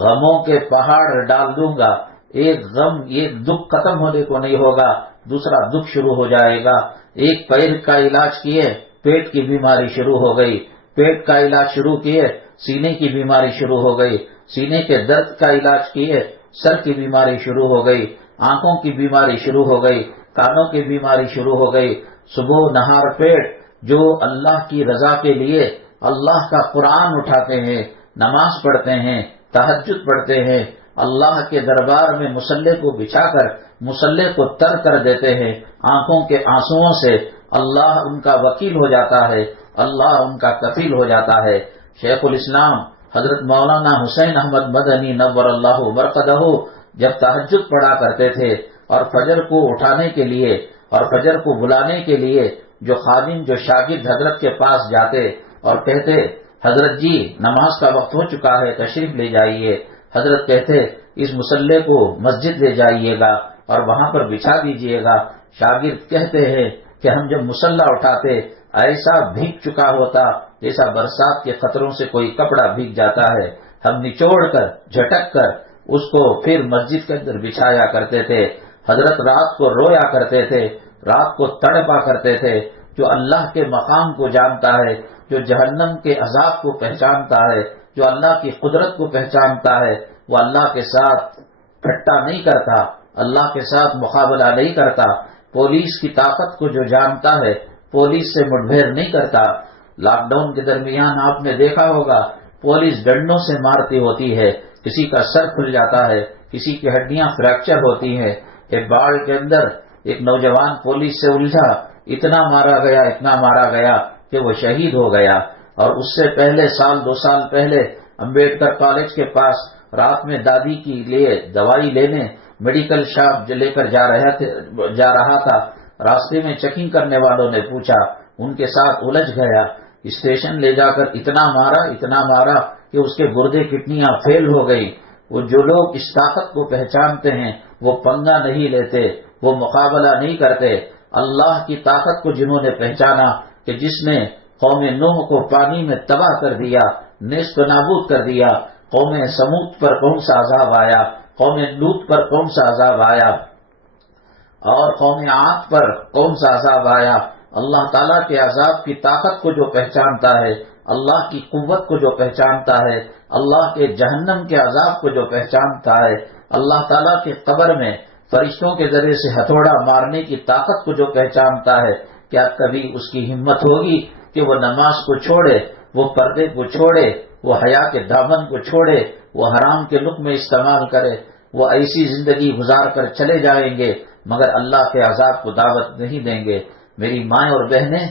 غموں کے پہاڑ ڈال دوں گا۔ ایک غم، ایک دکھ ختم ہونے کو نہیں ہوگا، دوسرا دکھ شروع ہو جائے گا۔ ایک پیر کا علاج کیے، پیٹ کی بیماری شروع ہو گئی، پیٹ کا علاج شروع کیے، سینے کی بیماری شروع ہو گئی، سینے کے درد کا علاج کیے، سر کی بیماری شروع ہو گئی، آنکھوں کی بیماری شروع ہو گئی، کانوں کی بیماری شروع ہو گئی۔ صبح نہار پیٹ جو اللہ کی رضا کے لیے اللہ کا قرآن اٹھاتے ہیں، نماز پڑھتے ہیں، تہجد پڑھتے ہیں، اللہ کے دربار میں مصلی کو بچھا کر مصلی کو تر کر دیتے ہیں، آنکھوں کے آنسوؤں سے اللہ ان کا وکیل ہو جاتا ہے، اللہ ان کا کفیل ہو جاتا ہے۔ شیخ الاسلام حضرت مولانا حسین احمد مدنی نور اللہ مرقدہ جب تہجد پڑھا کرتے تھے اور فجر کو اٹھانے کے لیے اور فجر کو بلانے کے لیے جو خادم، جو شاگرد حضرت کے پاس جاتے اور کہتے حضرت جی نماز کا وقت ہو چکا ہے، تشریف لے جائیے، حضرت کہتے اس مصلی کو مسجد لے جائیے گا اور وہاں پر بچھا دیجیے گا۔ شاگرد کہتے ہیں کہ ہم جب مصلی اٹھاتے ایسا بھیگ چکا ہوتا جیسا برسات کے قطروں سے کوئی کپڑا بھیگ جاتا ہے، ہم نچوڑ کر جھٹک کر اس کو پھر مسجد کے اندر بچھایا کرتے تھے۔ حضرت رات کو رویا کرتے تھے، رات کو تڑپا کرتے تھے۔ جو اللہ کے مقام کو جانتا ہے، جو جہنم کے عذاب کو پہچانتا ہے، جو اللہ کی قدرت کو پہچانتا ہے، وہ اللہ کے ساتھ ٹھٹا نہیں کرتا، اللہ کے ساتھ مقابلہ نہیں کرتا۔ پولیس کی طاقت کو جو جانتا ہے، پولیس سے مٹبھیڑ نہیں کرتا۔ لاک ڈاؤن کے درمیان آپ نے دیکھا ہوگا پولیس ڈنڈوں سے مارتی ہوتی ہے، کسی کا سر کھل جاتا ہے، کسی کی ہڈیاں فریکچر ہوتی ہیں۔ ایک باڑ کے اندر ایک نوجوان پولیس سے الجھا، اتنا مارا گیا کہ وہ شہید ہو گیا۔ اور اس سے پہلے دو سال پہلے امبیڈکر کالج کے پاس رات میں دادی کے لیے دوائی لینے میڈیکل شاپ لے کر جا رہا تھا، راستے میں چیکنگ کرنے والوں نے پوچھا، ان کے ساتھ الجھ گیا، اسٹیشن لے جا کر اتنا مارا کہ اس کے گردے کڈنیاں فیل ہو گئی۔ وہ جو لوگ اس طاقت کو پہچانتے ہیں وہ پنگا نہیں لیتے، وہ مقابلہ نہیں کرتے۔ اللہ کی طاقت کو جنہوں نے پہچانا کہ جس نے قوم نوح کو پانی میں تباہ کر دیا، نیست و نابود کر دیا، قوم سمود پر کون سا عذاب آیا، قوم لوط پر کون سا عذاب آیا، اور قوم عاد پر کون سا عذاب آیا۔ اللہ تعالیٰ کے عذاب کی طاقت کو جو پہچانتا ہے، اللہ کی قوت کو جو پہچانتا ہے، اللہ کے جہنم کے عذاب کو جو پہچانتا ہے، اللہ تعالیٰ کے قبر میں فرشتوں کے ذریعے سے ہتھوڑا مارنے کی طاقت کو جو پہچانتا ہے، کیا کبھی اس کی ہمت ہوگی کہ وہ نماز کو چھوڑے، وہ پردے کو چھوڑے، وہ حیا کے دامن کو چھوڑے، وہ حرام کے لقمے استعمال کرے؟ وہ ایسی زندگی گزار کر چلے جائیں گے مگر اللہ کے عذاب کو دعوت نہیں دیں گے۔ میری مائیں اور بہنیں،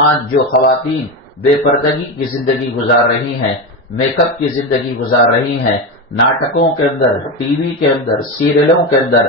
آج جو خواتین بے پردگی کی زندگی گزار رہی ہیں، میک اپ کی زندگی گزار رہی ہیں، ناٹکوں کے اندر، ٹی وی کے اندر، سیریلوں کے اندر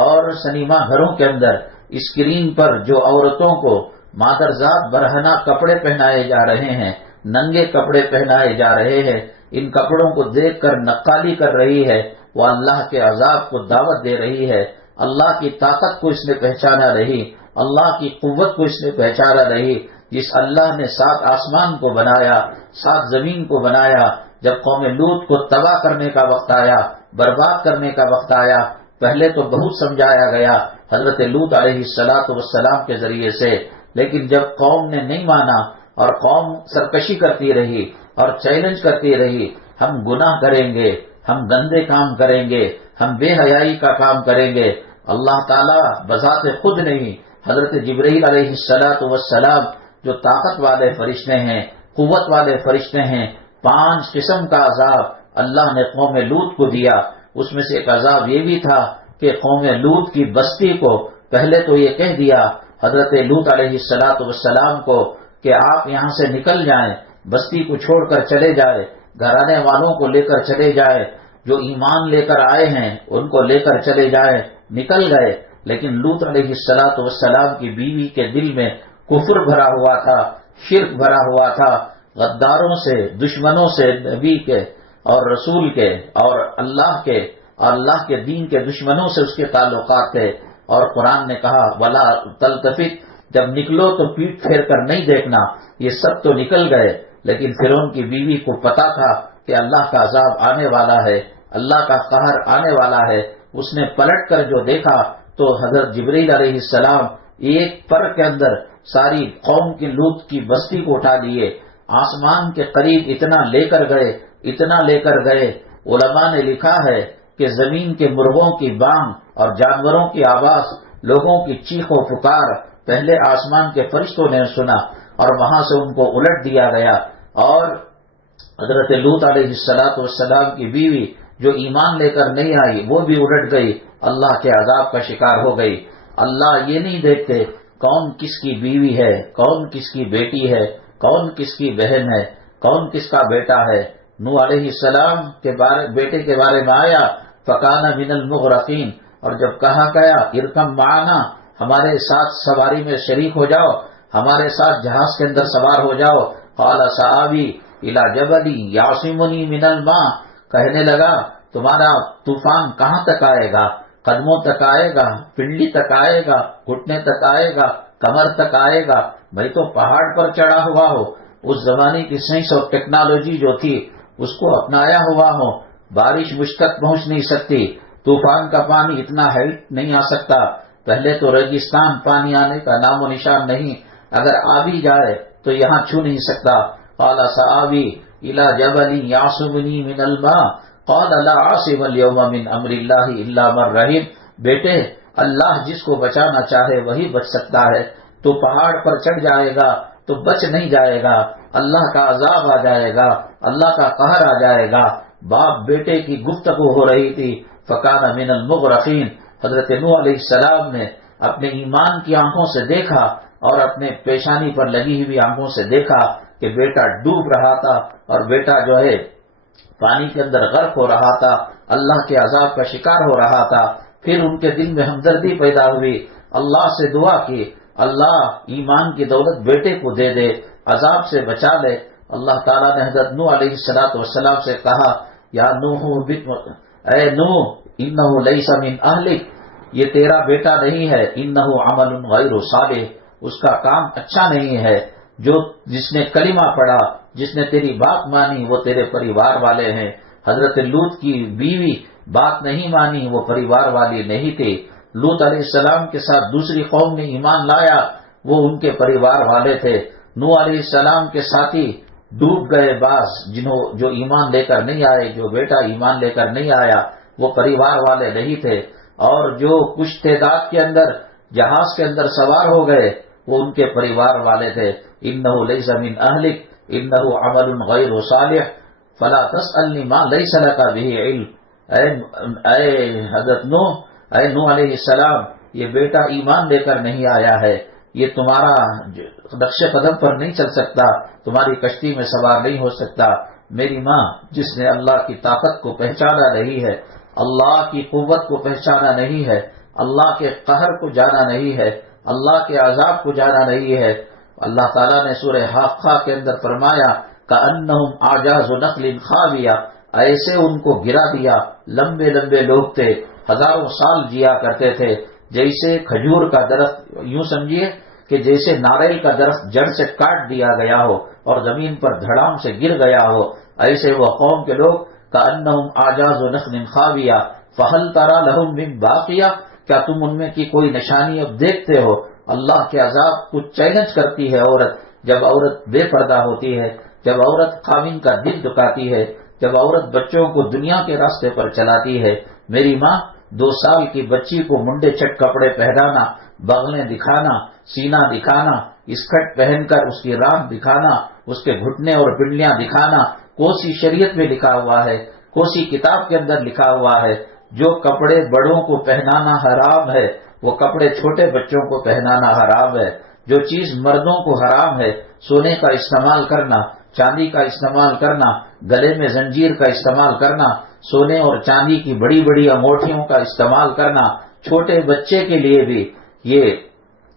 اور سنیما گھروں کے اندر اسکرین پر جو عورتوں کو مادرزاد برہنہ کپڑے پہنائے جا رہے ہیں، ننگے کپڑے پہنائے جا رہے ہیں، ان کپڑوں کو دیکھ کر نقالی کر رہی ہے، وہ اللہ کے عذاب کو دعوت دے رہی ہے۔ اللہ کی طاقت کو اس نے پہچانا رہی، اللہ کی قوت کو اس نے پہچانا رہی، جس اللہ نے 7 آسمان کو بنایا، 7 زمین کو بنایا۔ جب قوم لوط کو تباہ کرنے کا وقت آیا، برباد کرنے کا وقت آیا، پہلے تو بہت سمجھایا گیا حضرت لوط علیہ السلام کے ذریعے سے، لیکن جب قوم نے نہیں مانا اور قوم سرکشی کرتی رہی اور چیلنج کرتی رہی، ہم گناہ کریں گے، ہم گندے کام کریں گے، ہم بے حیائی کا کام کریں گے، اللہ تعالیٰ بذات خود نہیں، حضرت جبرائیل علیہ السلام جو طاقت والے فرشتے ہیں، قوت والے فرشتے ہیں، 5 قسم کا عذاب اللہ نے قوم لوط کو دیا۔ اس میں سے ایک عذاب یہ بھی تھا کہ قوم لوط کی بستی کو پہلے تو یہ کہہ دیا حضرت لوط علیہ السلام کو کہ آپ یہاں سے نکل جائیں، بستی کو چھوڑ کر چلے جائیں، گھرانے والوں کو لے کر چلے جائیں، جو ایمان لے کر آئے ہیں ان کو لے کر چلے جائیں۔ نکل گئے، لیکن لوط علیہ السلام کی بیوی کے دل میں کفر بھرا ہوا تھا، شرک بھرا ہوا تھا، غداروں سے، دشمنوں سے، نبی کے اور رسول کے اور اللہ کے دین کے دشمنوں سے اس کے تعلقات تھے۔ اور قرآن نے کہا ولا تلتفت، جب نکلو تو پیٹ پھیر کر نہیں دیکھنا۔ یہ سب تو نکل گئے، لیکن فرعون کی بیوی کو پتا تھا کہ اللہ کا عذاب آنے والا ہے، اللہ کا قہر آنے والا ہے۔ اس نے پلٹ کر جو دیکھا تو حضرت جبرائیل علیہ السلام ایک پر کے اندر ساری قوم کی لوط کی بستی کو اٹھا لیے، آسمان کے قریب اتنا لے کر گئے، علماء نے لکھا ہے کہ زمین کے مرغوں کی بانگ اور جانوروں کی آواز، لوگوں کی چیخ و پکار پہلے آسمان کے فرشتوں نے سنا اور وہاں سے ان کو الٹ دیا گیا، اور حضرت لوط علیہ السلام کی بیوی جو ایمان لے کر نہیں آئی وہ بھی الٹ گئی، اللہ کے عذاب کا شکار ہو گئی۔ اللہ یہ نہیں دیکھتے کون کس کی بیوی ہے، کون کس کی بیٹی ہے، کون کس کی بہن ہے، کون کس کا بیٹا ہے۔ نوح علیہ السلام کے بیٹے کے بارے میں آیا فکان من المغرقین، اور جب کہا گیا ارکم معنا، ہمارے ساتھ سواری میں شریک ہو جاؤ، ہمارے ساتھ جہاز کے اندر سوار ہو جاؤ، قال سآوی الی جبل یعصمنی من الماء، کہنے لگا تمہارا طوفان کہاں تک آئے گا، قدموں تک آئے گا، پنڈلی تک آئے گا، گھٹنے تک آئے گا، کمر تک آئے گا، بھائی تو پہاڑ پر چڑھا ہوا ہو، اس زمانے کی سائنس اور ٹیکنالوجی جو تھی اس کو اپنایا ہوا ہو، بارش مجھ تک پہنچ نہیں سکتی، طوفان کا پانی اتنا ہائٹ نہیں آ سکتا، پہلے تو ریگستان پانی آنے کا نام و نشان نہیں، اگر آ بھی جائے تو یہاں چھو نہیں سکتا۔ قال سآوی الی جبل یعصمنی من الماء قال لا عاصم اليوم من امر اللہ الا من رحم، بیٹے اللہ جس کو بچانا چاہے وہی بچ سکتا ہے، تو پہاڑ پر چڑھ جائے گا تو بچ نہیں جائے گا، اللہ کا عذاب آ جائے گا، اللہ کا قہر آ جائے گا۔ باپ بیٹے کی گفتگو ہو رہی تھی، فکان من المغرقین، حضرت نوح علیہ السلام نے اپنے ایمان کی آنکھوں سے دیکھا اور اپنے پیشانی پر لگی ہوئی آنکھوں سے دیکھا کہ بیٹا ڈوب رہا تھا اور بیٹا جو ہے پانی کے اندر غرق ہو رہا تھا، اللہ کے عذاب کا شکار ہو رہا تھا۔ پھر ان کے دل میں ہمدردی پیدا ہوئی، اللہ سے دعا کی اللہ ایمان کی دولت بیٹے کو دے دے، عذاب سے بچا لے۔ اللہ تعالیٰ نے حضرت نوح علیہ السلام سے کہا یا نوح اے نوح انہ لیس من اہلک، یہ تیرا بیٹا نہیں ہے، انہ عمل غیر صالح، اس کا کام اچھا نہیں ہے، جس نے کلمہ پڑھا، جس نے تیری بات مانی وہ تیرے پریوار والے ہیں۔ حضرت لوط کی بیوی بات نہیں مانی، وہ پریوار والی نہیں تھی۔ لوط علیہ السلام کے ساتھ دوسری قوم نے ایمان لایا، وہ ان کے پریوار والے تھے۔ نوح علیہ السلام کے ساتھی ڈوب گئے، بعض جو ایمان لے کر نہیں آئے، جو بیٹا ایمان لے کر نہیں آیا وہ پریوار والے نہیں تھے، اور جو کچھ تعداد کے اندر جہاز کے اندر سوار ہو گئے وہ ان کے پریوار والے تھے۔ انہ لیس من اہلک انہ عمل غیر صالح فلا تسألنی ما لیس لک بہ علم، اے حضرت نوح علیہ السلام، یہ بیٹا ایمان لے کر نہیں آیا ہے، یہ تمہارا نقش قدم پر نہیں چل سکتا، تمہاری کشتی میں سوار نہیں ہو سکتا، میری ماں جس نے اللہ کی طاقت کو پہچانا نہیں ہے، اللہ کی قوت کو پہچانا نہیں ہے، اللہ کے قہر کو جانا نہیں ہے، اللہ کے عذاب کو جانا نہیں ہے، اللہ تعالیٰ نے سورہ حاقہ کے اندر فرمایا کأنہم اعجاز نخل خاویہ، ایسے ان کو گرا دیا، لمبے لمبے لوگ تھے، ہزاروں سال جیا کرتے تھے، جیسے کھجور کا درخت، یوں سمجھیے کہ جیسے ناریل کا درخت جڑ سے کاٹ دیا گیا ہو اور زمین پر دھڑام سے گر گیا ہو، ایسے وہ قوم کے لوگ کأنہم اعجاز نخل خاویہ فہل تری لہم من باقیہ، کیا تم ان میں کی کوئی نشانی اب دیکھتے ہو؟ اللہ کے عذاب کو چیلنج کرتی ہے عورت، جب عورت بے پردہ ہوتی ہے، جب عورت خاوند کا دل دکاتی ہے، جب عورت بچوں کو دنیا کے راستے پر چلاتی ہے۔ میری ماں 2 سال کی بچی کو منڈے چٹ کپڑے پہنانا، بغلیں دکھانا، سینہ دکھانا، اسکرٹ پہن کر اس کی ران دکھانا، اس کے گھٹنے اور پنڈلیاں دکھانا، کوسی شریعت میں لکھا ہوا ہے، کوسی کتاب کے اندر لکھا ہوا ہے، جو کپڑے بڑوں کو پہنانا حرام ہے وہ کپڑے چھوٹے بچوں کو پہنانا حرام ہے۔ جو چیز مردوں کو حرام ہے، سونے کا استعمال کرنا، چاندی کا استعمال کرنا، گلے میں زنجیر کا استعمال کرنا، سونے اور چاندی کی بڑی بڑی انگوٹھیوں کا استعمال کرنا، چھوٹے بچے کے لیے بھی یہ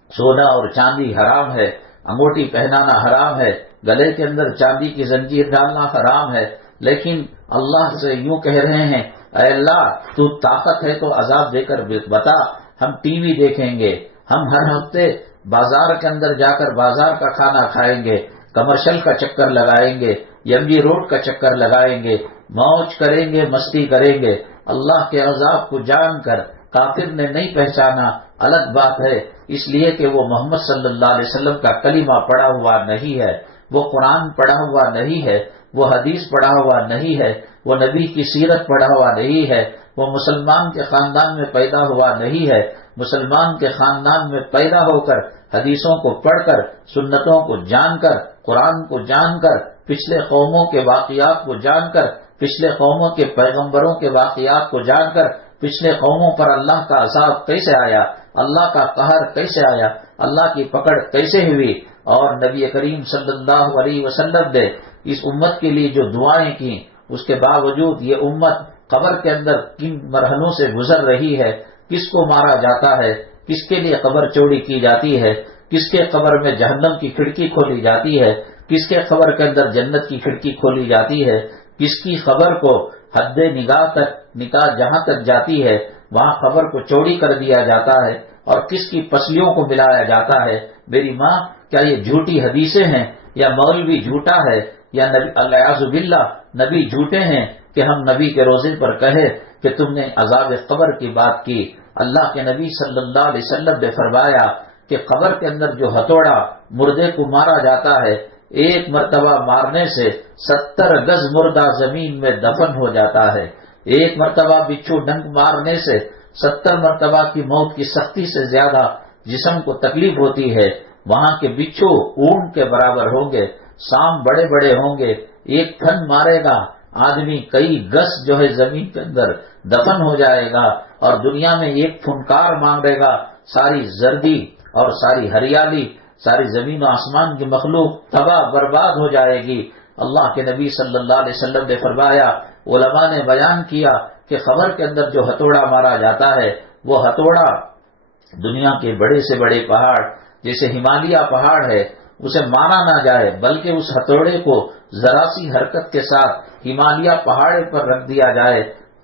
سونا اور چاندی حرام ہے، انگوٹھی پہنانا حرام ہے، گلے کے اندر چاندی کی زنجیر ڈالنا حرام ہے۔ لیکن اللہ سے یوں کہہ رہے ہیں اے اللہ تو طاقت ہے تو عذاب دے کر بتا، ہم ٹی وی دیکھیں گے، ہم ہر ہفتے بازار کے اندر جا کر بازار کا کھانا کھائیں گے، کمرشل کا چکر لگائیں گے، یم جی روڈ کا چکر لگائیں گے، موج کریں گے، مستی کریں گے۔ اللہ کے عذاب کو جان کر کافر نے نہیں پہچانا الگ بات ہے، اس لیے کہ وہ محمد صلی اللہ علیہ وسلم کا کلمہ پڑھا ہوا نہیں ہے، وہ قرآن پڑھا ہوا نہیں ہے، وہ حدیث پڑھا ہوا نہیں ہے، وہ نبی کی سیرت پڑھا ہوا نہیں ہے، وہ مسلمان کے خاندان میں پیدا ہوا نہیں ہے۔ مسلمان کے خاندان میں پیدا ہو کر حدیثوں کو پڑھ کر، سنتوں کو جان کر، قرآن کو جان کر، پچھلے قوموں کے واقعات کو جان کر، پچھلے قوموں کے پیغمبروں کے واقعات کو جان کر، پچھلے قوموں پر اللہ کا عذاب کیسے آیا، اللہ کا قہر کیسے آیا، اللہ کی پکڑ کیسے ہوئی، اور نبی کریم صلی اللہ علیہ وسلم نے اس امت کے لیے جو دعائیں کی، اس کے باوجود یہ امت قبر کے اندر کن مرحلوں سے گزر رہی ہے، کس کو مارا جاتا ہے، کس کے لیے قبر چوڑی کی جاتی ہے، کس کے قبر میں جہنم کی کھڑکی کھولی جاتی ہے، کس کے قبر کے اندر جنت کی کھڑکی کھولی جاتی ہے، کس کی قبر کو حد نگاہ جہاں تک جاتی ہے وہاں قبر کو چوڑی کر دیا جاتا ہے، اور کس کی پسلیوں کو ملایا جاتا ہے۔ میری ماں کیا یہ جھوٹی حدیثیں ہیں، یا مولوی جھوٹا ہے، یا نبی الیاذ باللہ نبی جھوٹے ہیں کہ ہم نبی کے روزے پر کہے کہ تم نے عذاب قبر کی بات کی؟ اللہ کے نبی صلی اللہ علیہ وسلم نے فرمایا کہ قبر کے اندر جو ہتھوڑا مردے کو مارا جاتا ہے، ایک مرتبہ مارنے سے 70 گز مردہ زمین میں دفن ہو جاتا ہے، ایک مرتبہ بچھو ڈنک مارنے سے 70 مرتبہ کی موت کی سختی سے زیادہ جسم کو تکلیف ہوتی ہے۔ وہاں کے بچھو اونٹ کے برابر ہوں گے، سام بڑے بڑے ہوں گے، ایک پھن مارے گا آدمی کئی گز جو ہے زمین کے اندر دفن ہو جائے گا، اور دنیا میں ایک پھنکار مانگے گا، ساری زردی اور ساری ہریالی، ساری زمین و آسمان کی مخلوق تباہ برباد ہو جائے گی۔ اللہ کے نبی صلی اللہ علیہ وسلم نے فرمایا، علماء نے بیان کیا کہ قبر کے اندر جو ہتھوڑا مارا جاتا ہے وہ ہتھوڑا دنیا کے بڑے سے بڑے پہاڑ جیسے ہمالیہ پہاڑ ہے اسے مارا نہ جائے، بلکہ اس ہتھوڑے کو ذرا سی حرکت کے ساتھ ہمالیہ پہاڑ پر رکھ دیا جائے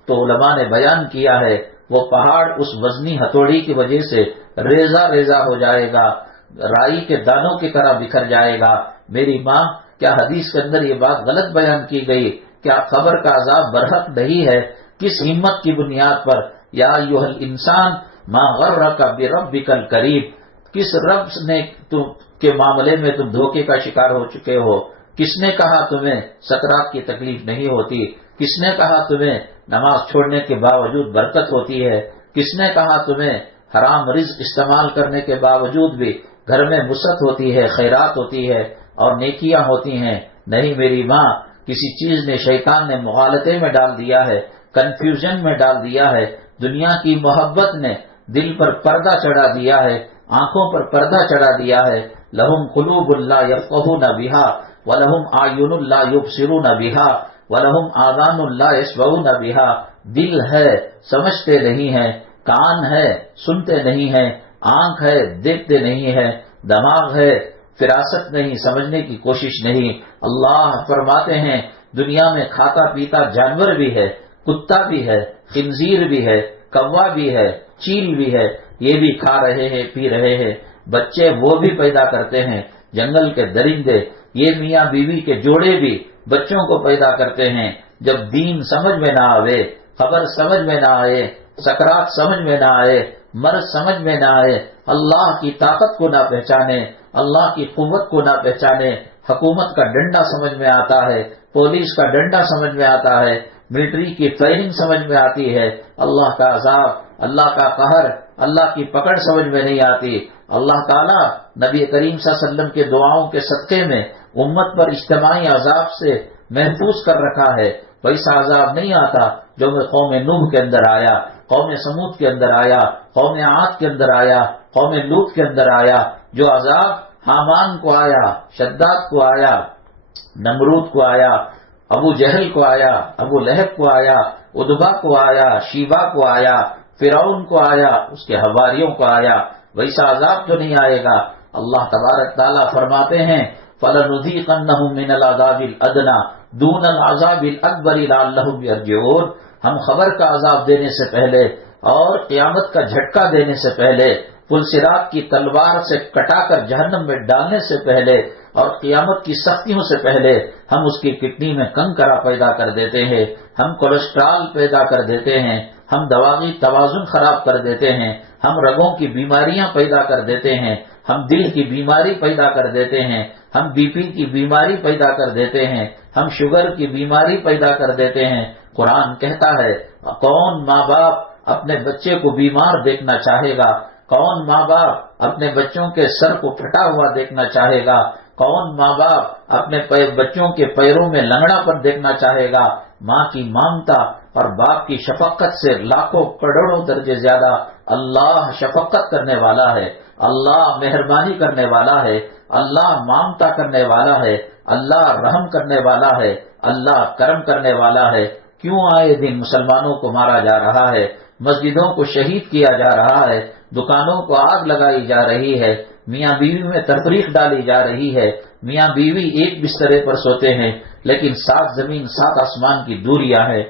تو علماء نے بیان کیا ہے وہ پہاڑ اس وزنی ہتھوڑی کی وجہ سے ریزہ ریزہ ہو جائے گا، رائی کے دانوں کی طرح بکھر جائے گا۔ میری ماں کیا حدیث کے اندر یہ بات غلط بیان کی گئی؟ کیا قبر کا عذاب برحق نہیں ہے؟ کس ہمت کی بنیاد پر؟ یا ایھا الانسان ما غرک بربک الکریم، کس رب نے تم کے معاملے میں تم دھوکے کا شکار ہو چکے ہو؟ کس نے کہا تمہیں سکرات کی تکلیف نہیں ہوتی؟ کس نے کہا تمہیں نماز چھوڑنے کے باوجود برکت ہوتی ہے؟ کس نے کہا تمہیں حرام رزق استعمال کرنے کے باوجود بھی گھر میں وسعت ہوتی ہے، خیرات ہوتی ہے اور نیکیاں ہوتی ہیں؟ نہیں میری ماں، کسی چیز نے، شیطان نے مغالطے میں ڈال دیا ہے، کنفیوژن میں ڈال دیا ہے، دنیا کی محبت نے دل پر پردہ چڑھا دیا ہے، آنکھوں پر پردہ چڑھا دیا ہے۔ لہم قلوب لا یفقہون بہا، وَلَهُمْ أَعْيُنٌ لَا يُبْصِرُونَ بِهَا وَلَهُمْ آذَانٌ لَا يَسْمَعُونَ بِهَا. دل ہے سمجھتے نہیں ہیں، کان ہے سنتے نہیں ہیں، آنکھ ہے دیکھتے نہیں ہیں، دماغ ہے فراست نہیں، سمجھنے کی کوشش نہیں. اللہ فرماتے ہیں دنیا میں کھاتا پیتا جانور بھی ہے، کتا بھی ہے، خنزیر بھی ہے، کوا بھی ہے، چیل بھی ہے، یہ بھی کھا رہے ہیں پی رہے ہیں. بچے وہ بھی پیدا کرتے ہیں، جنگل کے درندے، یہ میاں بیوی کے جوڑے بھی بچوں کو پیدا کرتے ہیں. جب دین سمجھ میں نہ آئے، خبر سمجھ میں نہ آئے، سکرات سمجھ میں نہ آئے، مرض سمجھ میں نہ آئے، اللہ کی طاقت کو نہ پہچانے، اللہ کی قوت کو نہ پہچانے، حکومت کا ڈنڈا سمجھ میں آتا ہے، پولیس کا ڈنڈا سمجھ میں آتا ہے، ملٹری کی ٹریننگ سمجھ میں آتی ہے، اللہ کا عذاب، اللہ کا قہر، اللہ کی پکڑ سمجھ میں نہیں آتی. اللہ تعالیٰ نبی کریم صلی اللہ علیہ وسلم کے دعاؤں کے صدقے میں امت پر اجتماعی عذاب سے محفوظ کر رکھا ہے. ویسا عذاب نہیں آتا جو قوم نوح کے اندر آیا، قوم سمود کے اندر آیا، قوم عاد کے اندر آیا، قوم لوط کے اندر آیا. جو عذاب حامان کو آیا، شداد کو آیا، نمرود کو آیا، ابو جہل کو آیا، ابو لہب کو آیا، ادبا کو آیا، شیبا کو آیا، فرعون کو آیا، اس کے حواریوں کو آیا، ویسا عذاب تو نہیں آئے گا. اللہ تبارک تعالیٰ فرماتے ہیں فَلَنُذِيقَنَّهُم مِّنَ الْعَذَابِ الْأَدْنَىٰ دُونَ الْعَذَابِ الْأَكْبَرِ لَعَلَّهُمْ يَرْجِعُونَ. ہم خبر کا عذاب دینے سے پہلے اور قیامت کا جھٹکا دینے سے پہلے، پلصراط کی تلوار سے کٹا کر جہنم میں ڈالنے سے پہلے اور قیامت کی سختیوں سے پہلے ہم اس کی کڈنی میں کنکرا پیدا کر دیتے ہیں، ہم کولیسٹرول پیدا کر دیتے ہیں، ہم دماغی توازن خراب کر دیتے ہیں، ہم رگوں کی بیماریاں پیدا کر دیتے ہیں، ہم دل کی بیماری پیدا کر دیتے ہیں، ہم بی پی کی بیماری پیدا کر دیتے ہیں، ہم شوگر کی بیماری پیدا کر دیتے ہیں. قرآن کہتا ہے کون ماں باپ اپنے بچے کو بیمار دیکھنا چاہے گا؟ کون ماں باپ اپنے بچوں کے سر کو پھٹا ہوا دیکھنا چاہے گا؟ کون ماں باپ اپنے بچوں کے پیروں میں لنگڑا پر دیکھنا چاہے گا؟ ماں کی مامتا اور باپ کی شفقت سے لاکھوں کروڑوں درجے زیادہ اللہ شفقت کرنے والا ہے، اللہ مہربانی کرنے والا ہے، اللہ مامتا کرنے والا ہے، اللہ رحم کرنے والا ہے، اللہ کرم کرنے والا ہے. کیوں آئے دن مسلمانوں کو مارا جا رہا ہے، مسجدوں کو شہید کیا جا رہا ہے، دکانوں کو آگ لگائی جا رہی ہے، میاں بیوی میں تفریق ڈالی جا رہی ہے، میاں بیوی ایک بسترے پر سوتے ہیں لیکن 7 زمین 7 آسمان کی دوریاں ہے.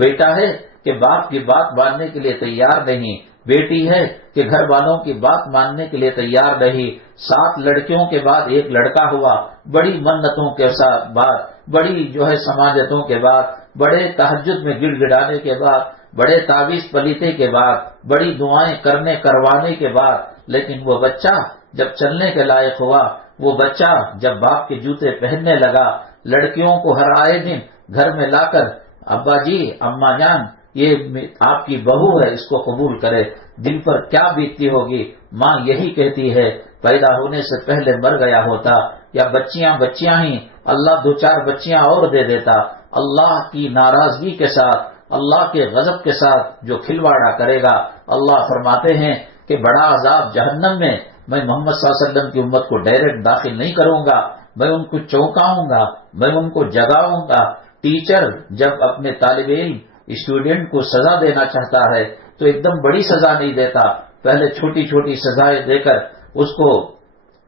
بیٹا ہے کہ باپ کی بات ماننے کے لیے تیار نہیں، بیٹی ہے کہ گھر والوں کی بات ماننے کے لیے تیار نہیں. 7 لڑکیوں کے بعد ایک لڑکا ہوا، بڑی منتوں کے ساتھ بعد، بڑی سماجتوں کے بعد، بڑے تہجد میں گڑ گڑانے کے بعد، بڑے تعویذ پلیتے کے بعد، بڑی دعائیں کروانے کے بعد، لیکن وہ بچہ جب چلنے کے لائق ہوا، وہ بچہ جب باپ کے جوتے پہننے لگا، لڑکیوں کو ہر آئے دن گھر میں لا کر ابا جی اماں جان یہ آپ کی بہو ہے اس کو قبول کرے، دل پر کیا بیتتی ہوگی. ماں یہی کہتی ہے پیدا ہونے سے پہلے مر گیا ہوتا، یا بچیاں ہی اللہ 2-4 بچیاں اور دے دیتا. اللہ کی ناراضگی کے ساتھ، اللہ کے غضب کے ساتھ جو کھلواڑا کرے گا، اللہ فرماتے ہیں کہ بڑا عذاب جہنم میں میں محمد صلی اللہ علیہ وسلم کی امت کو ڈائریکٹ داخل نہیں کروں گا، میں ان کو چونکاؤں گا، میں ان کو جگاؤں گا. ٹیچر جب اپنے طالب علم اسٹوڈنٹ کو سزا دینا چاہتا ہے تو ایک دم بڑی سزا نہیں دیتا، پہلے چھوٹی چھوٹی سزائیں دے کر اس کو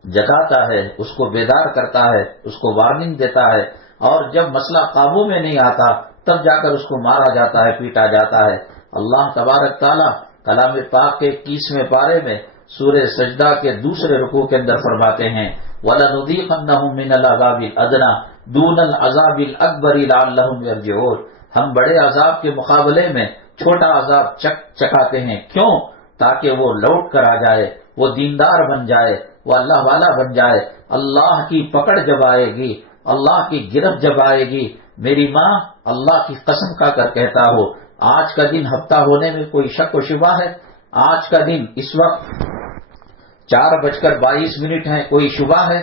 جگاتا ہے، اس کو بیدار کرتا ہے، اس کو وارننگ دیتا ہے، اور جب مسئلہ قابو میں نہیں آتا تب جا کر اس کو مارا جاتا ہے، پیٹا جاتا ہے. اللہ تبارک تعالیٰ کلام پاک کے 21ویں پارے میں سورہ سجدہ کے 2 رکوع کے اندر فرماتے ہیں وَلَنُذِيقَنَّهُم مِّنَ الْعَذَابِ الْأَدْنَىٰ دُونَ الْعَذَابِ الْأَكْبَرِ لَعَلَّهُمْ يَرْجِعُونَ. ہم بڑے عذاب کے مقابلے میں چھوٹا عذاب چکھاتے ہیں. کیوں؟ تاکہ وہ لوٹ کر آ جائے، وہ دیندار بن جائے، وہ اللہ والا بن جائے. اللہ کی پکڑ جب آئے گی، اللہ کی گرفت جب آئے گی، میری ماں اللہ کی قسم کھا کر کہتا ہو آج کا دن ہفتہ ہونے میں کوئی شک و شبہ ہے؟ آج کا دن اس وقت 4:22 ہے، کوئی شبہ ہے؟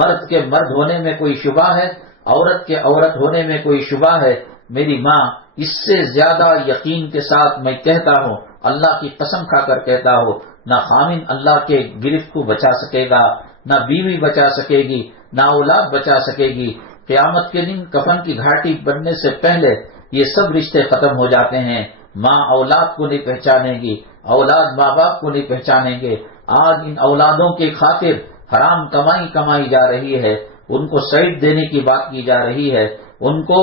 مرد کے مرد ہونے میں کوئی شبہ ہے؟ عورت کے عورت ہونے میں کوئی شبہ ہے؟ میری ماں اس سے زیادہ یقین کے ساتھ میں کہتا ہوں، اللہ کی قسم کھا کر کہتا ہوں، نہ خامن اللہ کے گرفت کو بچا سکے گا، نہ بیوی بچا سکے گی، نہ اولاد بچا سکے گی۔ قیامت کے دن کفن کی گھاٹی بننے سے پہلے یہ سب رشتے ختم ہو جاتے ہیں۔ ماں اولاد کو نہیں پہچانے گی، اولاد ماں باپ کو نہیں پہچانیں گے۔ آج ان اولادوں کی خاطر حرام کمائی جا رہی ہے، ان کو سائٹ دینے کی بات کی جا رہی ہے، ان کو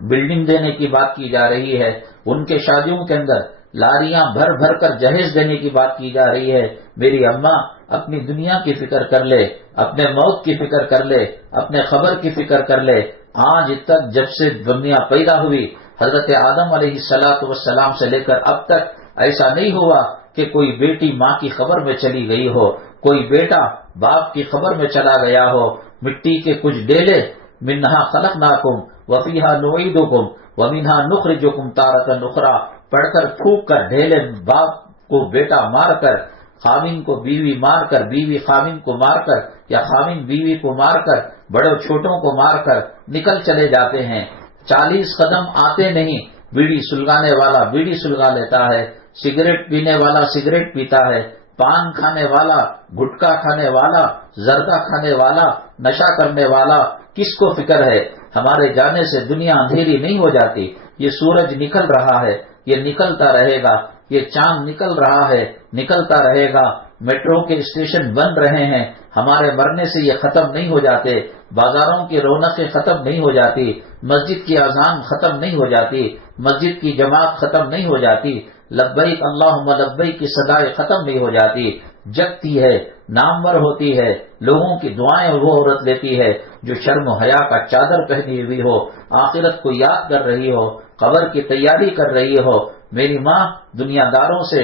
بلڈنگ دینے کی بات کی جا رہی ہے، ان کے شادیوں کے اندر لاریاں بھر بھر کر جہیز دینے کی بات کی جا رہی ہے۔ میری اماں اپنی دنیا کی فکر کر لے، اپنے موت کی فکر کر لے، اپنے خبر کی فکر کر لے۔ آج تک جب سے دنیا پیدا ہوئی حضرت آدم علیہ السلام سے لے کر اب تک ایسا نہیں ہوا کہ کوئی بیٹی ماں کی خبر میں چلی گئی ہو، کوئی بیٹا باپ کی خبر میں چلا گیا ہو۔ مٹی کے کچھ ڈیلے، منہا خلقناکم وفیہا نعیدکم ومنہا نخرجکم تارۃ اخری، پڑھ کر پھونک کر ڈھیلے باپ کو بیٹا مار کر، خاوند کو بیوی مار کر، بیوی خاوند کو مار کر، یا خاوند بیوی کو مار کر، بڑوں چھوٹوں کو مار کر نکل چلے جاتے ہیں۔ 40 قدم آتے نہیں بیڑی سلگانے والا بیڑی سلگا لیتا ہے، سگریٹ پینے والا سگریٹ پیتا ہے، پان کھانے والا، گٹکا کھانے والا، زردہ کھانے والا، نشہ کرنے والا، کس کو فکر ہے؟ ہمارے جانے سے دنیا اندھیری نہیں ہو جاتی۔ یہ سورج نکل رہا ہے، یہ نکلتا رہے گا، یہ چاند نکل رہا ہے، نکلتا رہے گا، میٹرو کے اسٹیشن بن رہے ہیں، ہمارے مرنے سے یہ ختم نہیں ہو جاتے، بازاروں کی رونقیں ختم نہیں ہو جاتی، مسجد کی اذان ختم نہیں ہو جاتی، مسجد کی جماعت ختم نہیں ہو جاتی، لبیک اللہم لبیک کی صدائیں ختم نہیں ہو جاتی، جگتی ہے، نامور ہوتی ہے، لوگوں کی دعائیں وہ عورت لیتی ہے جو شرم و حیا کا چادر پہنی ہوئی ہو، آخرت کو یاد کر رہی ہو، قبر کی تیاری کر رہی ہو۔ میری ماں، دنیا داروں سے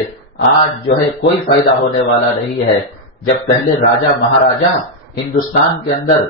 آج جو ہے کوئی فائدہ ہونے والا نہیں ہے۔ جب پہلے راجہ مہاراجہ ہندوستان کے اندر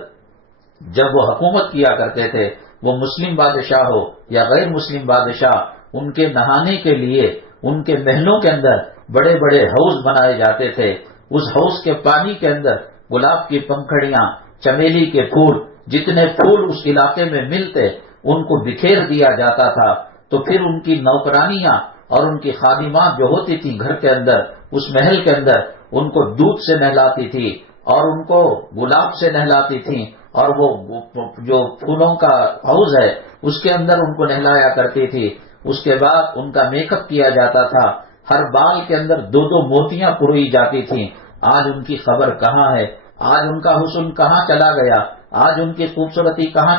جب وہ حکومت کیا کرتے تھے، وہ مسلم بادشاہ ہو یا غیر مسلم بادشاہ، ان کے نہانے کے لیے ان کے محلوں کے اندر بڑے بڑے حوض بنائے جاتے تھے۔ اس حوض کے پانی کے اندر گلاب کی پنکھڑیاں، چمیلی کے پھول، جتنے پھول اس علاقے میں ملتے ان کو بکھیر دیا جاتا تھا۔ تو پھر ان کی نوکرانیاں اور ان کی خادمات جو ہوتی تھی گھر کے اندر، اس محل کے اندر، ان کو دودھ سے نہلاتی تھی اور ان کو گلاب سے نہلاتی تھی، اور وہ جو پھولوں کا حوض ہے اس کے اندر ان کو نہلایا کرتی تھی۔ اس کے بعد ان کا میک اپ کیا جاتا تھا، ہر بال کے اندر 2 موتیاں پروئی جاتی تھیں۔ آج ان کی خبر کہاں ہے؟ آج ان کا حسن کہاں چلا گیا؟ آج ان کی خوبصورتی کہاں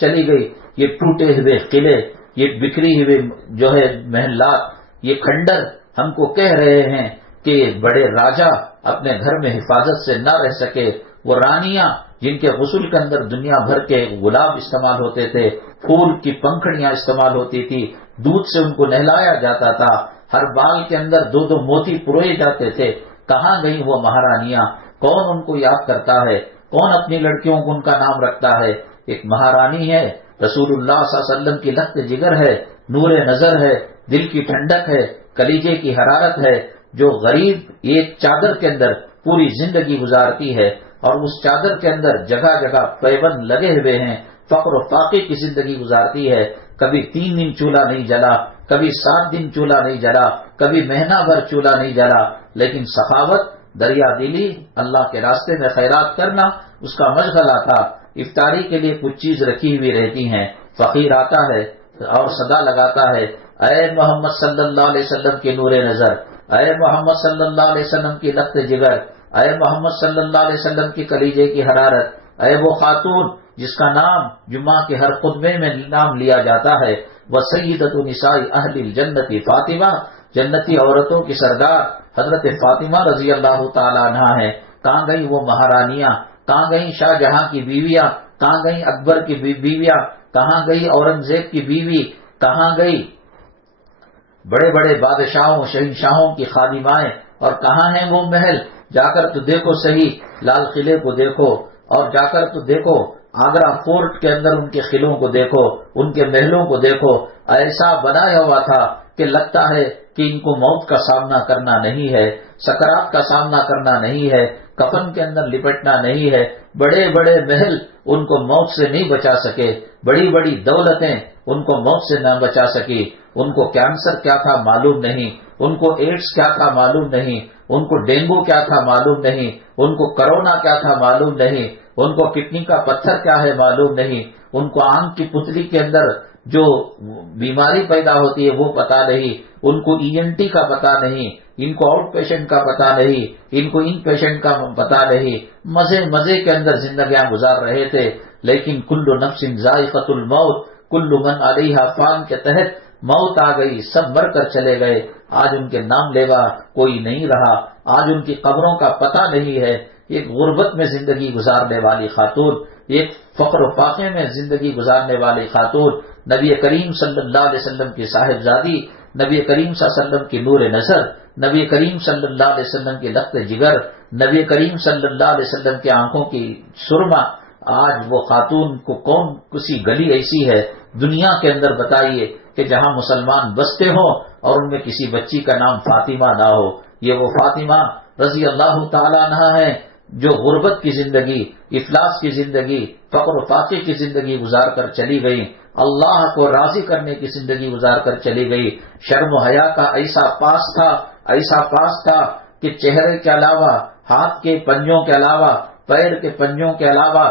چلی گئی؟ یہ ٹوٹے ہوئے قلعے، یہ بکھری ہوئے جو ہے محلات، یہ کھنڈر ہم کو کہہ رہے ہیں کہ بڑے راجہ اپنے گھر میں حفاظت سے نہ رہ سکے، وہ رانیاں جن کے غسل کے اندر دنیا بھر کے گلاب استعمال ہوتے تھے، پھول کی پنکھڑیاں استعمال ہوتی تھی، دودھ سے ان کو نہلایا جاتا تھا، ہر بال کے اندر 2 موتی پروئے جاتے تھے، کہاں گئی وہ مہارانیاں؟ کون ان کو یاد کرتا ہے؟ کون اپنی لڑکیوں کو ان کا نام رکھتا ہے؟ ایک مہارانی ہے، رسول اللہ صلی اللہ علیہ وسلم کی لخت جگر ہے، نور نظر ہے، دل کی ٹھنڈک ہے، کلیجے کی حرارت ہے، جو غریب ایک چادر کے اندر پوری زندگی گزارتی ہے، اور اس چادر کے اندر جگہ جگہ پیبند لگے ہوئے ہیں، فقر و فاقے کی زندگی گزارتی ہے، کبھی 3 دن چولہا نہیں جلا، کبھی 7 دن چولہا نہیں جلا، کبھی مہینہ بھر چولہا نہیں جلا، لیکن سخاوت، دریا دلی، اللہ کے راستے میں خیرات کرنا اس کا مشغلہ تھا۔ افطاری کے لیے کچھ چیز رکھی ہوئی رہتی ہیں، فقیر آتا ہے اور صدا لگاتا ہے، اے محمد صلی اللہ علیہ وسلم کی نور نظر، اے محمد صلی اللہ علیہ وسلم کی لخت جگر، اے محمد صلی اللہ علیہ وسلم کی کلیجے کی حرارت، اے وہ خاتون جس کا نام جمعہ کے ہر خطبے میں نام لیا جاتا ہے، وسیدۃ نساء اہل الجنت فاطمہ، جنتی عورتوں کی سردار حضرت فاطمہ رضی اللہ تعالی عنہا ہے۔ کہاں گئی وہ مہارانیاں؟ کہاں گئی شاہ جہاں کی بیویاں؟ کہاں گئی اکبر کی بیویاں؟ کہاں گئی اورنگزیب کی بیوی؟ کہاں گئی بڑے بڑے بادشاہوں شہنشاہوں کی خادمائیں؟ اور کہاں ہیں وہ محل؟ جا کر تو دیکھو صحیح، لال قلعے کو دیکھو، اور جا کر تو دیکھو آگرہ فورٹ کے اندر ان کے قلعوں کو دیکھو، ان کے محلوں کو دیکھو، ایسا بنایا ہوا تھا کہ لگتا ہے کہ ان کو موت کا سامنا کرنا نہیں ہے، سکرات کا سامنا کرنا نہیں ہے، کفن کے اندر لپٹنا نہیں ہے۔ بڑے بڑے محل ان کو موت سے نہیں بچا سکے، بڑی بڑی دولتیں ان کو موت سے نہ بچا سکی۔ ان کو کینسر کیا تھا معلوم نہیں، ان کو ایڈز کیا تھا معلوم نہیں، ان کو ڈینگو کیا تھا معلوم نہیں، ان کو کرونا کیا تھا معلوم نہیں، ان کو کڈنی کا پتھر کیا ہے معلوم نہیں، ان کو آنکھ کی پتلی کے اندر جو بیماری پیدا ہوتی ہے وہ پتا نہیں، ان کو ENT کا پتا نہیں، ان کو آؤٹ پیشنٹ کا پتا نہیں، ان کو ان پیشنٹ کا پتا نہیں، مزے کے اندر زندگیاں گزار رہے تھے۔ لیکن کل نفس ذائقۃ الموت، کل من علیہا فان کے تحت موت آ گئی، سب مر کر چلے گئے۔ آج ان کے نام لیوا کوئی نہیں رہا، آج ان کی قبروں کا پتہ نہیں ہے۔ ایک غربت میں زندگی گزارنے والی خاتون، ایک فقر و فاقے میں زندگی گزارنے والی خاتون، نبی کریم صلی اللہ علیہ وسلم کی صاحبزادی، نبی کریم صلی اللہ علیہ وسلم کی نور نظر، نبی کریم صلی اللہ علیہ وسلم کی لخت جگر، نبی کریم صلی اللہ علیہ وسلم کی آنکھوں کی سرما۔ آج وہ خاتون کو کون کسی گلی ایسی ہے دنیا کے اندر بتائیے کہ جہاں مسلمان بستے ہوں اور ان میں کسی بچی کا نام فاطمہ نہ ہو؟ یہ وہ فاطمہ رضی اللہ تعالیٰ عنہا ہے جو غربت کی زندگی، افلاس کی زندگی، فقر و فاقے کی زندگی گزار کر چلی گئی، اللہ کو راضی کرنے کی زندگی گزار کر چلی گئی۔ شرم و حیا کا ایسا پاس تھا کہ چہرے کے علاوہ، ہاتھ کے پنجوں کے علاوہ، پیر کے پنجوں کے علاوہ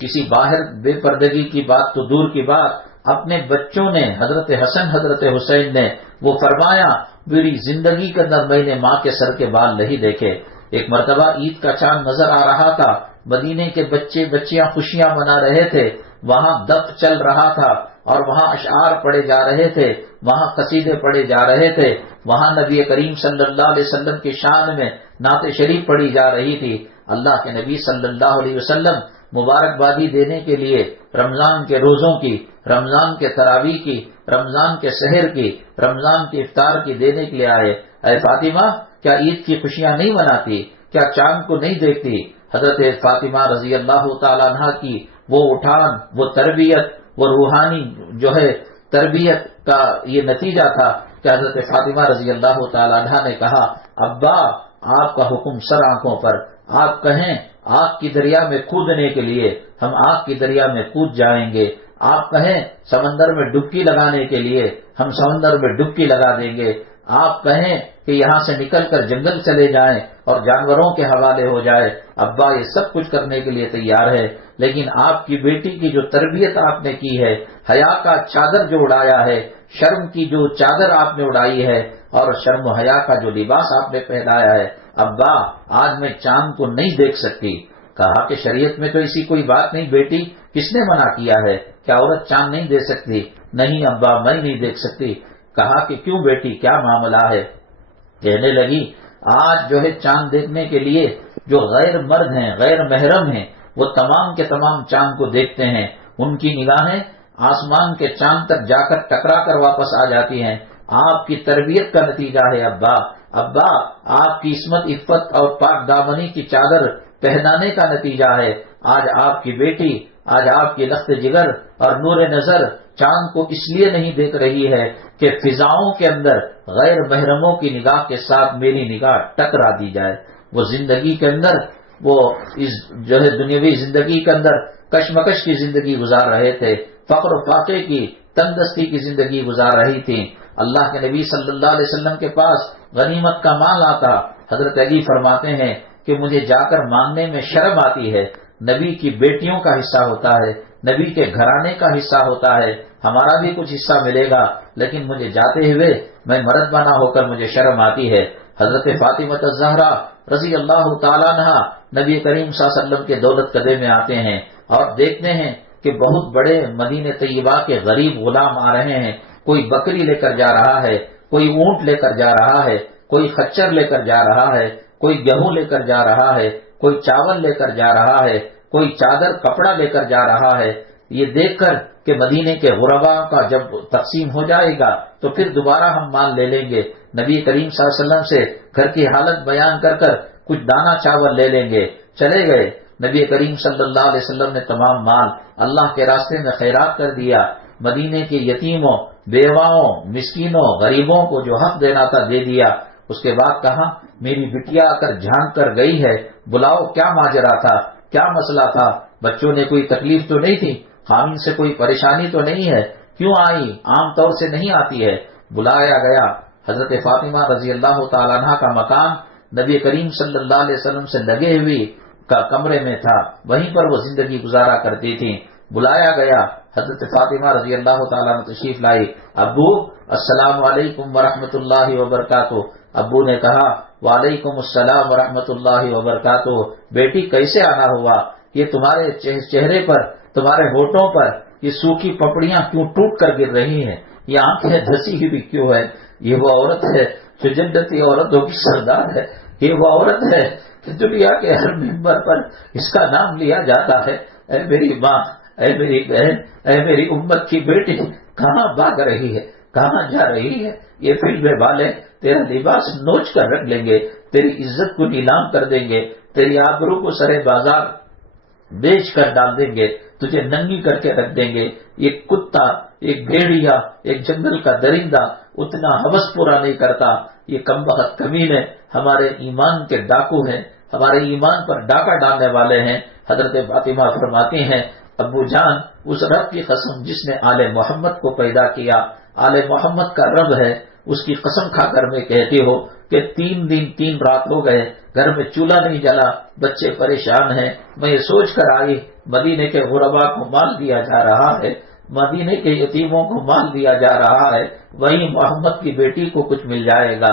کسی باہر بے پردگی کی بات تو دور کی بات، اپنے بچوں نے، حضرت حسن حضرت حسین نے، وہ فرمایا میری زندگی کے اندر میں نے ماں کے سر کے بال نہیں دیکھے۔ ایک مرتبہ عید کا چاند نظر آ رہا تھا، مدینے کے بچے بچیاں خوشیاں منا رہے تھے، وہاں دف چل رہا تھا اور وہاں اشعار پڑھے جا رہے تھے، وہاں قصیدے پڑھے جا رہے تھے، وہاں نبی کریم صلی اللہ علیہ وسلم کی شان میں نعت شریف پڑھی جا رہی تھی۔ اللہ کے نبی صلی اللہ علیہ وسلم مبارکبادی دینے کے لیے رمضان کے روزوں کی، رمضان کے تراویح کی، رمضان کے سحر کی، رمضان کے افطار کی دینے کے لیے آئے۔ اے فاطمہ، کیا عید کی خوشیاں نہیں مناتی؟ کیا چاند کو نہیں دیکھتی؟ حضرت فاطمہ رضی اللہ تعالیٰ عنہ کی وہ اٹھان، وہ تربیت، وہ روحانی جو ہے تربیت کا یہ نتیجہ تھا کہ حضرت فاطمہ رضی اللہ تعالیٰ عنہ نے کہا ابا آپ کا حکم سر آنکھوں پر، آپ کہیں آگ کی دریا میں کودنے کے لیے ہم آگ کی دریا میں کود جائیں گے، آپ کہیں سمندر میں ڈبکی لگانے کے لیے ہم سمندر میں ڈبکی لگا دیں گے، آپ کہیں کہ یہاں سے نکل کر جنگل چلے جائیں اور جانوروں کے حوالے ہو جائے، ابا یہ سب کچھ کرنے کے لیے تیار ہے۔ لیکن آپ کی بیٹی کی جو تربیت آپ نے کی ہے، حیا کا چادر جو اڑایا ہے، شرم کی جو چادر آپ نے اڑائی ہے اور شرم و حیا کا جو لباس آپ نے پہنایا ہے، ابا آج میں چاند کو نہیں دیکھ سکتی۔ کہا کہ شریعت میں تو ایسی کوئی بات نہیں بیٹی، کس نے منع کیا ہے؟ کیا عورت چاند نہیں دیکھ سکتی؟ نہیں ابا میں نہیں دیکھ سکتی۔ کہا کہ کیوں بیٹی، کیا معاملہ ہے؟ کہنے لگی آج جو ہے چاند دیکھنے کے لیے جو غیر مرد ہیں، غیر محرم ہیں، وہ تمام کے تمام چاند کو دیکھتے ہیں، ان کی نگاہیں آسمان کے چاند تک جا کر ٹکرا کر واپس آ جاتی ہیں۔ آپ کی تربیت کا نتیجہ ہے ابا، ابا آپ کی عصمت عفت اور پاک دامنی کی چادر پہنانے کا نتیجہ ہے۔ آج آپ کی بیٹی، آج آپ کی لخت جگر اور نور نظر چاند کو اس لیے نہیں دیکھ رہی ہے کہ فضاؤں کے اندر غیر محرموں کی نگاہ کے ساتھ میری نگاہ ٹکرا دی جائے۔ وہ زندگی کے اندر، وہ اس جو ہے دنیاوی زندگی کے اندر کشمکش کی زندگی گزار رہے تھے، فقر و فاقے کی، تندرستی کی زندگی گزار رہی تھی۔ اللہ کے نبی صلی اللہ علیہ وسلم کے پاس غنیمت کا مال آتا، حضرت علی فرماتے ہیں کہ مجھے جا کر مانگنے میں شرم آتی ہے۔ نبی کی بیٹیوں کا حصہ ہوتا ہے، نبی کے گھرانے کا حصہ ہوتا ہے، ہمارا بھی کچھ حصہ ملے گا، لیکن مجھے جاتے ہوئے میں مرد بنا ہو کر مجھے شرم آتی ہے۔ حضرت فاطمہ الزہرا رضی اللہ تعالیٰ عنہ نبی کریم صلی اللہ علیہ وسلم کے دولت قدے میں آتے ہیں اور دیکھتے ہیں کہ بہت بڑے مدینہ طیبہ کے غریب غلام آ رہے ہیں، کوئی بکری لے کر جا رہا ہے، کوئی اونٹ لے کر جا رہا ہے، کوئی خچر لے کر جا رہا ہے، کوئی گیہوں لے کر جا رہا ہے، کوئی چاول لے کر جا رہا ہے، کوئی چادر کپڑا لے کر جا رہا ہے۔ یہ دیکھ کر کہ مدینے کے غرباء کا جب تقسیم ہو جائے گا تو پھر دوبارہ ہم مال لے لیں گے، نبی کریم صلی اللہ علیہ وسلم سے گھر کی حالت بیان کر کر کچھ دانہ چاول لے لیں گے۔ چلے گئے، نبی کریم صلی اللہ علیہ وسلم نے تمام مال اللہ کے راستے میں خیرات کر دیا، مدینے کے یتیموں، بیواؤں، مسکینوں، غریبوں کو جو حق دینا تھا دے دیا۔ اس کے بعد کہا میری بٹیا آ کر جھانک کر گئی ہے، بلاؤ کیا ماجرا تھا، کیا مسئلہ تھا؟ بچوں نے کوئی تکلیف تو نہیں تھی، خامن سے کوئی پریشانی تو نہیں ہے، کیوں آئی؟ عام طور سے نہیں آتی ہے۔ بلایا گیا، حضرت فاطمہ رضی اللہ تعالیٰ عنہ کا مکان نبی کریم صلی اللہ علیہ وسلم سے لگے ہوئی کا کمرے میں تھا، وہیں پر وہ زندگی گزارا کرتی تھی۔ بلایا گیا، حضرت فاطمہ رضی اللہ تعالیٰ نے تشریف لائی، ابو السلام علیکم ورحمۃ اللہ وبرکاتہ۔ ابو نے کہا وعلیکم السلام ورحمۃ اللہ وبرکاتہ، بیٹی کیسے آنا ہوا؟ یہ تمہارے چہرے پر، تمہارے ہونٹوں پر یہ سوکھی پپڑیاں کیوں ٹوٹ کر گر رہی ہیں؟ یہ آنکھیں دھسی ہوئی کیوں ہے؟ یہ وہ عورت ہے جو جنتی عورتوں کی سردار ہے، یہ وہ عورت ہے کہ دنیا کے ہر ممبر پر اس کا نام لیا جاتا ہے۔ اے میری ماں، اے میری بہن، اے میری امت کی بیٹی، کہاں بھاگ رہی ہے؟ کہاں جا رہی ہے؟ یہ فلمیں والے تیرا لباس نوچ کر رکھ لیں گے، تیری عزت کو نیلام کر دیں گے، تیری آبرو کو سرے بازار بیچ کر ڈال دیں گے، تجھے ننگی کر کے رکھ دیں گے۔ ایک کتا، ایک بھیڑیا، ایک جنگل کا درندہ اتنا ہوس پورا نہیں کرتا۔ یہ کمبخت کمینے ہمارے ایمان کے ڈاکو ہیں، ہمارے ایمان پر ڈاکہ ڈالنے والے ہیں۔ حضرت فاطمہ فرماتی ہیں ابو جان، اس رب کی قسم جس نے آل محمد کو پیدا کیا، آل محمد کا رب ہے، اس کی قسم کھا کر میں کہتی ہو کہ 3 دن 3 رات ہو گئے، گھر میں چولہا نہیں جلا، بچے پریشان ہیں۔ میں یہ سوچ کر آئی مدینے کے غربا کو مال دیا جا رہا ہے، مدینے کے یتیموں کو مال دیا جا رہا ہے، وہیں محمد کی بیٹی کو کچھ مل جائے گا۔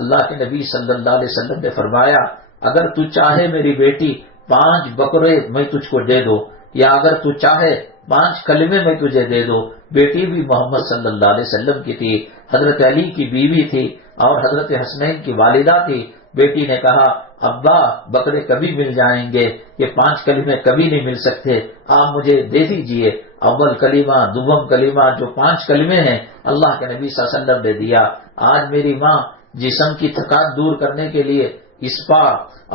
اللہ کے نبی صلی اللہ علیہ وسلم نے فرمایا اگر تو چاہے میری بیٹی 5 بکرے میں تجھ کو دے دو، یا اگر تو چاہے 5 کلمے میں تجھے دے دو۔ بیٹی بھی محمد صلی اللہ علیہ وسلم کی تھی، حضرت علی کی بیوی تھی اور حضرت حسنین کی والدہ تھی۔ بیٹی نے کہا ابا بکرے کبھی مل جائیں گے، یہ 5 کلمے کبھی نہیں مل سکتے، آپ مجھے دے دیجئے۔ اول کلمہ، دوم کلمہ، جو 5 کلمے ہیں اللہ کے نبی صلی اللہ علیہ وسلم نے دیا۔ آج میری ماں جسم کی تھکان دور کرنے کے لیے اسپا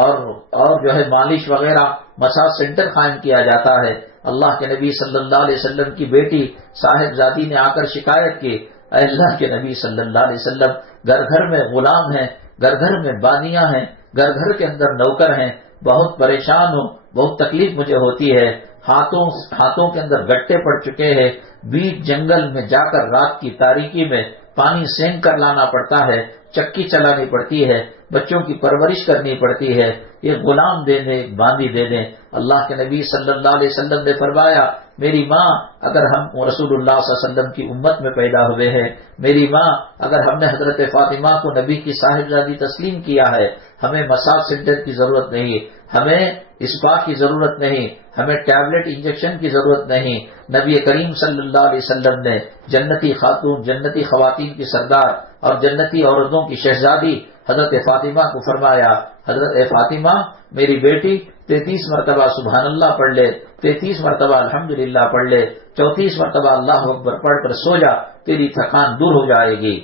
اور جو ہے مالش وغیرہ مساج سینٹر قائم کیا جاتا ہے۔ اللہ کے نبی صلی اللہ علیہ وسلم کی بیٹی صاحبزادی نے آ کر شکایت کی، اے اللہ کے نبی صلی اللہ علیہ وسلم، گھر گھر میں غلام ہیں، گھر گھر میں بانیاں ہیں، گھر گھر کے اندر نوکر ہیں، بہت پریشان ہوں، بہت تکلیف مجھے ہوتی ہے، ہاتھوں کے اندر گٹے پڑ چکے ہیں، بیچ جنگل میں جا کر رات کی تاریکی میں پانی سینک کر لانا پڑتا ہے، چکی چلانی پڑتی ہے، بچوں کی پرورش کرنی پڑتی ہے، یہ غلام دے دیں، باندی دے دیں۔ اللہ کے نبی صلی اللہ علیہ وسلم نے فرمایا میری ماں اگر ہم رسول اللہ صلی اللہ علیہ وسلم کی امت میں پیدا ہوئے ہیں، میری ماں اگر ہم نے حضرت فاطمہ کو نبی کی صاحبزادی تسلیم کیا ہے، ہمیں مساج سینٹر کی ضرورت نہیں، ہمیں اسپا کی ضرورت نہیں، ہمیں ٹیبلٹ انجیکشن کی ضرورت نہیں۔ نبی کریم صلی اللہ علیہ وسلم نے جنتی خاتون، جنتی خواتین کی سردار اور جنتی عورتوں کی شہزادی حضرت فاطمہ کو فرمایا حضرت فاطمہ میری بیٹی 33 مرتبہ سبحان اللہ پڑھ لے، 33 مرتبہ الحمدللہ پڑھ لے، 34 مرتبہ اللہ اکبر پڑھ کر سو جا، تیری تھکان دور ہو جائے گی۔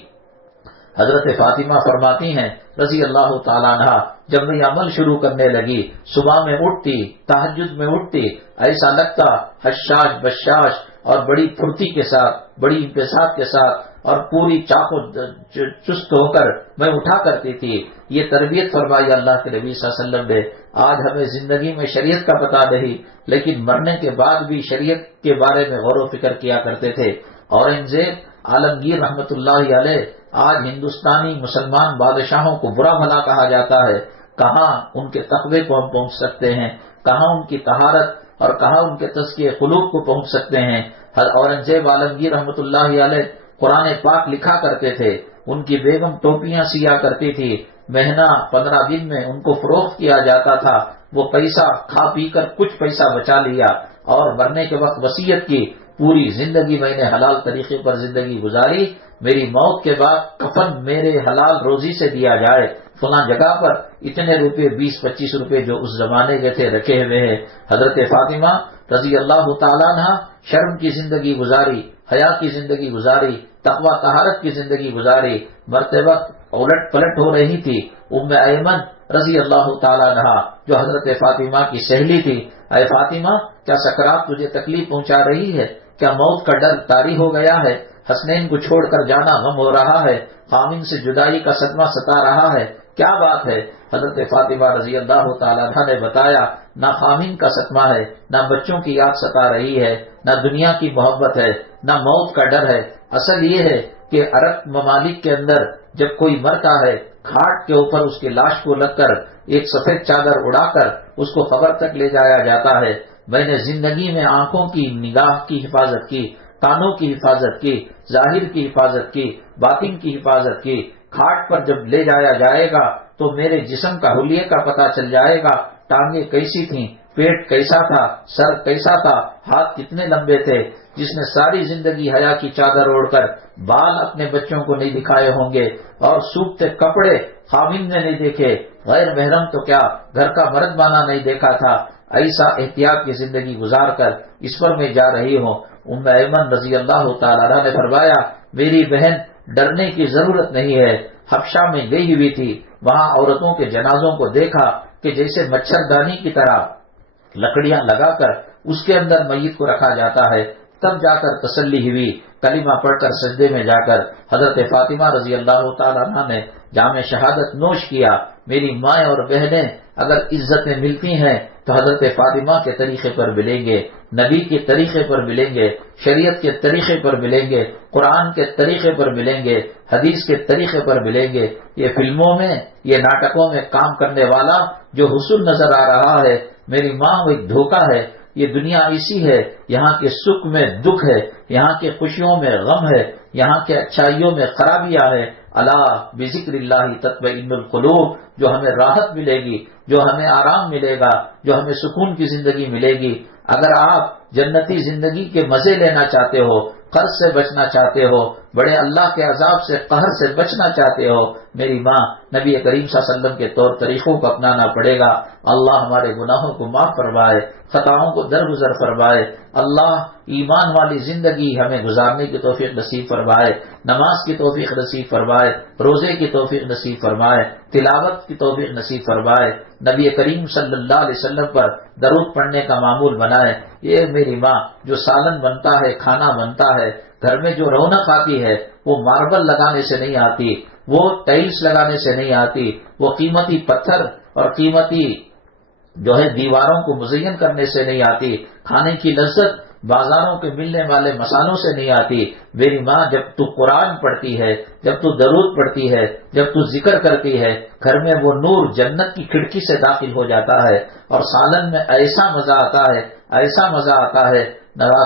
حضرت فاطمہ فرماتی ہیں رضی اللہ تعالیٰ عنہ جب میں عمل شروع کرنے لگی، صبح میں اٹھتی، تہجد میں اٹھتی، ایسا لگتا حشاش بشاش اور بڑی پھرتی کے ساتھ، بڑی انبساط کے ساتھ اور پوری چاقو چست ہو کر میں اٹھا کرتی تھی۔ یہ تربیت فرمائی اللہ کے نبی صلی اللہ علیہ وسلم نے۔ آج ہمیں زندگی میں شریعت کا پتہ نہیں، لیکن مرنے کے بعد بھی شریعت کے بارے میں غور و فکر کیا کرتے تھے۔ اورنگزیب عالمگیر رحمت اللہ علیہ آج ہندوستانی مسلمان بادشاہوں کو برا بھلا کہا جاتا ہے، کہاں ان کے تقوی کو ہم پہنچ سکتے ہیں، کہاں ان کی طہارت اور کہاں ان کے تزکیہ قلوب کو پہنچ سکتے ہیں۔ اورنگزیب عالمگیر رحمت اللہ علیہ قرآن پاک لکھا کرتے تھے، ان کی بیگم ٹوپیاں سیا کرتی تھی، مہینہ 15 دن میں ان کو فروخت کیا جاتا تھا، وہ پیسہ کھا پی کر کچھ پیسہ بچا لیا اور مرنے کے وقت وصیت کی پوری زندگی میں نے حلال طریقے پر زندگی گزاری، میری موت کے بعد کفن میرے حلال روزی سے دیا جائے، فلاں جگہ پر اتنے روپے 20-25 روپے جو اس زمانے کے تھے رکھے ہوئے ہیں۔ حضرت فاطمہ رضی اللہ تعالیٰ عنہ شرم کی زندگی گزاری، حیا کی زندگی گزاری، تقوی طہارت کی زندگی گزاری، مرتے وقت الٹ پلٹ ہو رہی تھی۔ ام ایمن رضی اللہ تعالیٰ عنہ جو حضرت فاطمہ کی سہیلی تھی، اے فاطمہ کیا سکرات تجھے تکلیف پہنچا رہی ہے؟ کیا موت کا ڈر طاری ہو گیا ہے؟ حسنین کو چھوڑ کر جانا غم ہو رہا ہے؟ خامن سے جدائی کا صدمہ ستا رہا ہے؟ کیا بات ہے؟ حضرت فاطمہ رضی اللہ تعالیٰ عنہ نے بتایا نہ خامن کا صدمہ ہے، نہ بچوں کی یاد ستا رہی ہے، نہ دنیا کی محبت ہے، نہ موت کا ڈر ہے۔ اصل یہ ہے کہ عرب ممالک کے اندر جب کوئی مرتا ہے، کھاٹ کے اوپر اس کی لاش کو لگ کر ایک سفید چادر اڑا کر اس کو قبر تک لے جایا جاتا ہے۔ میں نے زندگی میں آنکھوں کی نگاہ کی حفاظت کی، کانوں کی حفاظت کی، ظاہر کی حفاظت کی، باطن کی حفاظت کی۔ کھاٹ پر جب لے جایا جائے گا تو میرے جسم کا حلیے کا پتہ چل جائے گا، ٹانگیں کیسی تھیں، پیٹ کیسا تھا، سر کیسا تھا، ہاتھ کتنے لمبے تھے۔ جس نے ساری زندگی حیا کی چادر اوڑھ کر بال اپنے بچوں کو نہیں دکھائے ہوں گے اور سوکھتے کپڑے خاوند نے نہیں دیکھے، غیر محرم تو کیا گھر کا مرد بانا نہیں دیکھا تھا، ایسا احتیاط کی زندگی گزار کر اس پر میں جا رہی ہوں۔ ام ایمن رضی اللہ تعالیٰ عنہ نے فرمایا، میری بہن ڈرنے کی ضرورت نہیں ہے۔ حبشہ میں گئی ہوئی تھی، وہاں عورتوں کے جنازوں کو دیکھا کہ جیسے مچھردانی کی طرح لکڑیاں لگا کر اس کے اندر میت کو رکھا جاتا ہے، تب جا کر تسلی ہوئی۔ کلمہ پڑھ کر سجدے میں جا کر حضرت فاطمہ رضی اللہ تعالیٰ عنہ نے جام شہادت نوش کیا۔ میری مائیں اور بہنیں اگر عزتیں ملتی ہیں تو حضرت فاطمہ کے طریقے پر ملیں گے، نبی کے طریقے پر ملیں گے، شریعت کے طریقے پر ملیں گے، قرآن کے طریقے پر ملیں گے، حدیث کے طریقے پر ملیں گے۔ یہ فلموں میں، یہ ناٹکوں میں کام کرنے والا جو حسن نظر آ رہا ہے، میری ماں وہ ایک دھوکہ ہے۔ یہ دنیا ایسی ہے، یہاں کے سکھ میں دکھ ہے، یہاں کے خوشیوں میں غم ہے، یہاں کے اچھائیوں میں خرابیاں ہے۔ الا بذکر اللہ تطمئن القلوب، جو ہمیں راحت ملے گی، جو ہمیں آرام ملے گا، جو ہمیں سکون کی زندگی ملے گی۔ اگر آپ جنتی زندگی کے مزے لینا چاہتے ہو، قرض سے بچنا چاہتے ہو، بڑے اللہ کے عذاب سے، قہر سے بچنا چاہتے ہو، میری ماں نبی کریم صلی اللہ علیہ وسلم کے طور طریقوں کو اپنانا پڑے گا۔ اللہ ہمارے گناہوں کو معاف فرمائے، خطاؤں کو درگزر فرمائے۔ اللہ ایمان والی زندگی ہمیں گزارنے کی توفیق نصیب فرمائے، نماز کی توفیق نصیب فرمائے، روزے کی توفیق نصیب فرمائے، تلاوت کی توفیق نصیب فرمائے، نبی کریم صلی اللہ علیہ وسلم پر درود پڑھنے کا معمول بنائے۔ یہ میری ماں جو سالن بنتا ہے، کھانا بنتا ہے، گھر میں جو رونق آتی ہے وہ ماربل لگانے سے نہیں آتی، وہ ٹائلز لگانے سے نہیں آتی، وہ قیمتی پتھر اور قیمتی جو ہے دیواروں کو مزین کرنے سے نہیں آتی، کھانے کی لذت بازاروں کے ملنے والے مسالوں سے نہیں آتی۔ میری ماں جب تو قرآن پڑھتی ہے، جب تو درود پڑھتی ہے، جب تو ذکر کرتی ہے، گھر میں وہ نور جنت کی کھڑکی سے داخل ہو جاتا ہے، اور سالن میں ایسا مزہ آتا ہے، ایسا مزہ آتا ہے،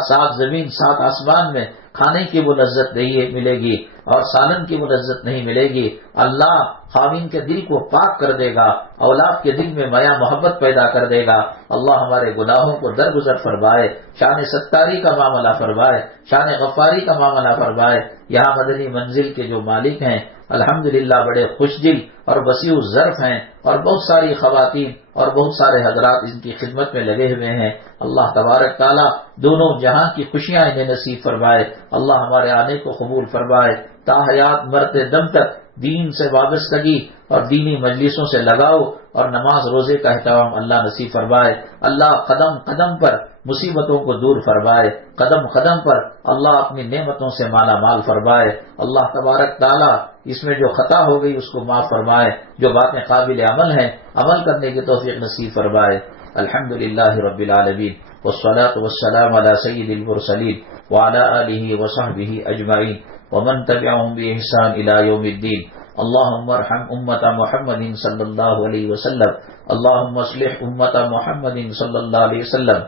سات زمین سات آسمان میں کھانے کی وہ لذت نہیں ملے گی اور سالن کی وہ لذت نہیں ملے گی۔ اللہ خاوند کے دل کو پاک کر دے گا، اولاد کے دل میں میاں محبت پیدا کر دے گا۔ اللہ ہمارے گناہوں کو درگزر فرمائے، شان ستاری کا معاملہ فرمائے، شان غفاری کا معاملہ فرمائے۔ یہاں مدنی منزل کے جو مالک ہیں الحمدللہ بڑے خوش دل اور وسیع الظرف ہیں، اور بہت ساری خواتین اور بہت سارے حضرات ان کی خدمت میں لگے ہوئے ہیں۔ اللہ تبارک تعالیٰ دونوں جہاں کی خوشیاں انہیں نصیب فرمائے۔ اللہ ہمارے آنے کو قبول فرمائے، تا حیات مرتے دم تک دین سے وابستگی اور دینی مجلسوں سے لگاؤ اور نماز روزے کا اہتمام اللہ نصیب فرمائے۔ اللہ قدم قدم پر مصیبتوں کو دور فرمائے، قدم قدم پر اللہ اپنی نعمتوں سے مالا مال فرمائے۔ اللہ تبارک تعالیٰ اس میں جو خطا ہو گئی اس کو معاف فرمائے، جو باتیں قابل عمل ہیں عمل کرنے کی توفیق نصیب فرمائے۔ الحمدللہ رب العالمین والصلاة والسلام علی سید المرسلین وعلی آلہ وصحبہ اجمعین ومن تبعهم بإحسان إلى يوم الدين۔ اللهم ارحم امة محمد صلی اللہ علیہ وسلم، اللهم اصلح امة محمد صلی اللہ علیہ وسلم،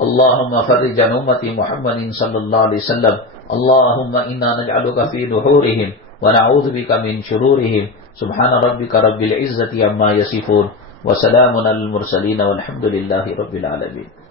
اللهم فرج عن امة محمد صلی اللہ علیہ وسلم، اللهم انا نجعلك في نحورهم ونعوذ بك من شرورهم۔ سبحان ربك رب العزة عما يصفون وسلام على المرسلين والحمد لله رب العالمين۔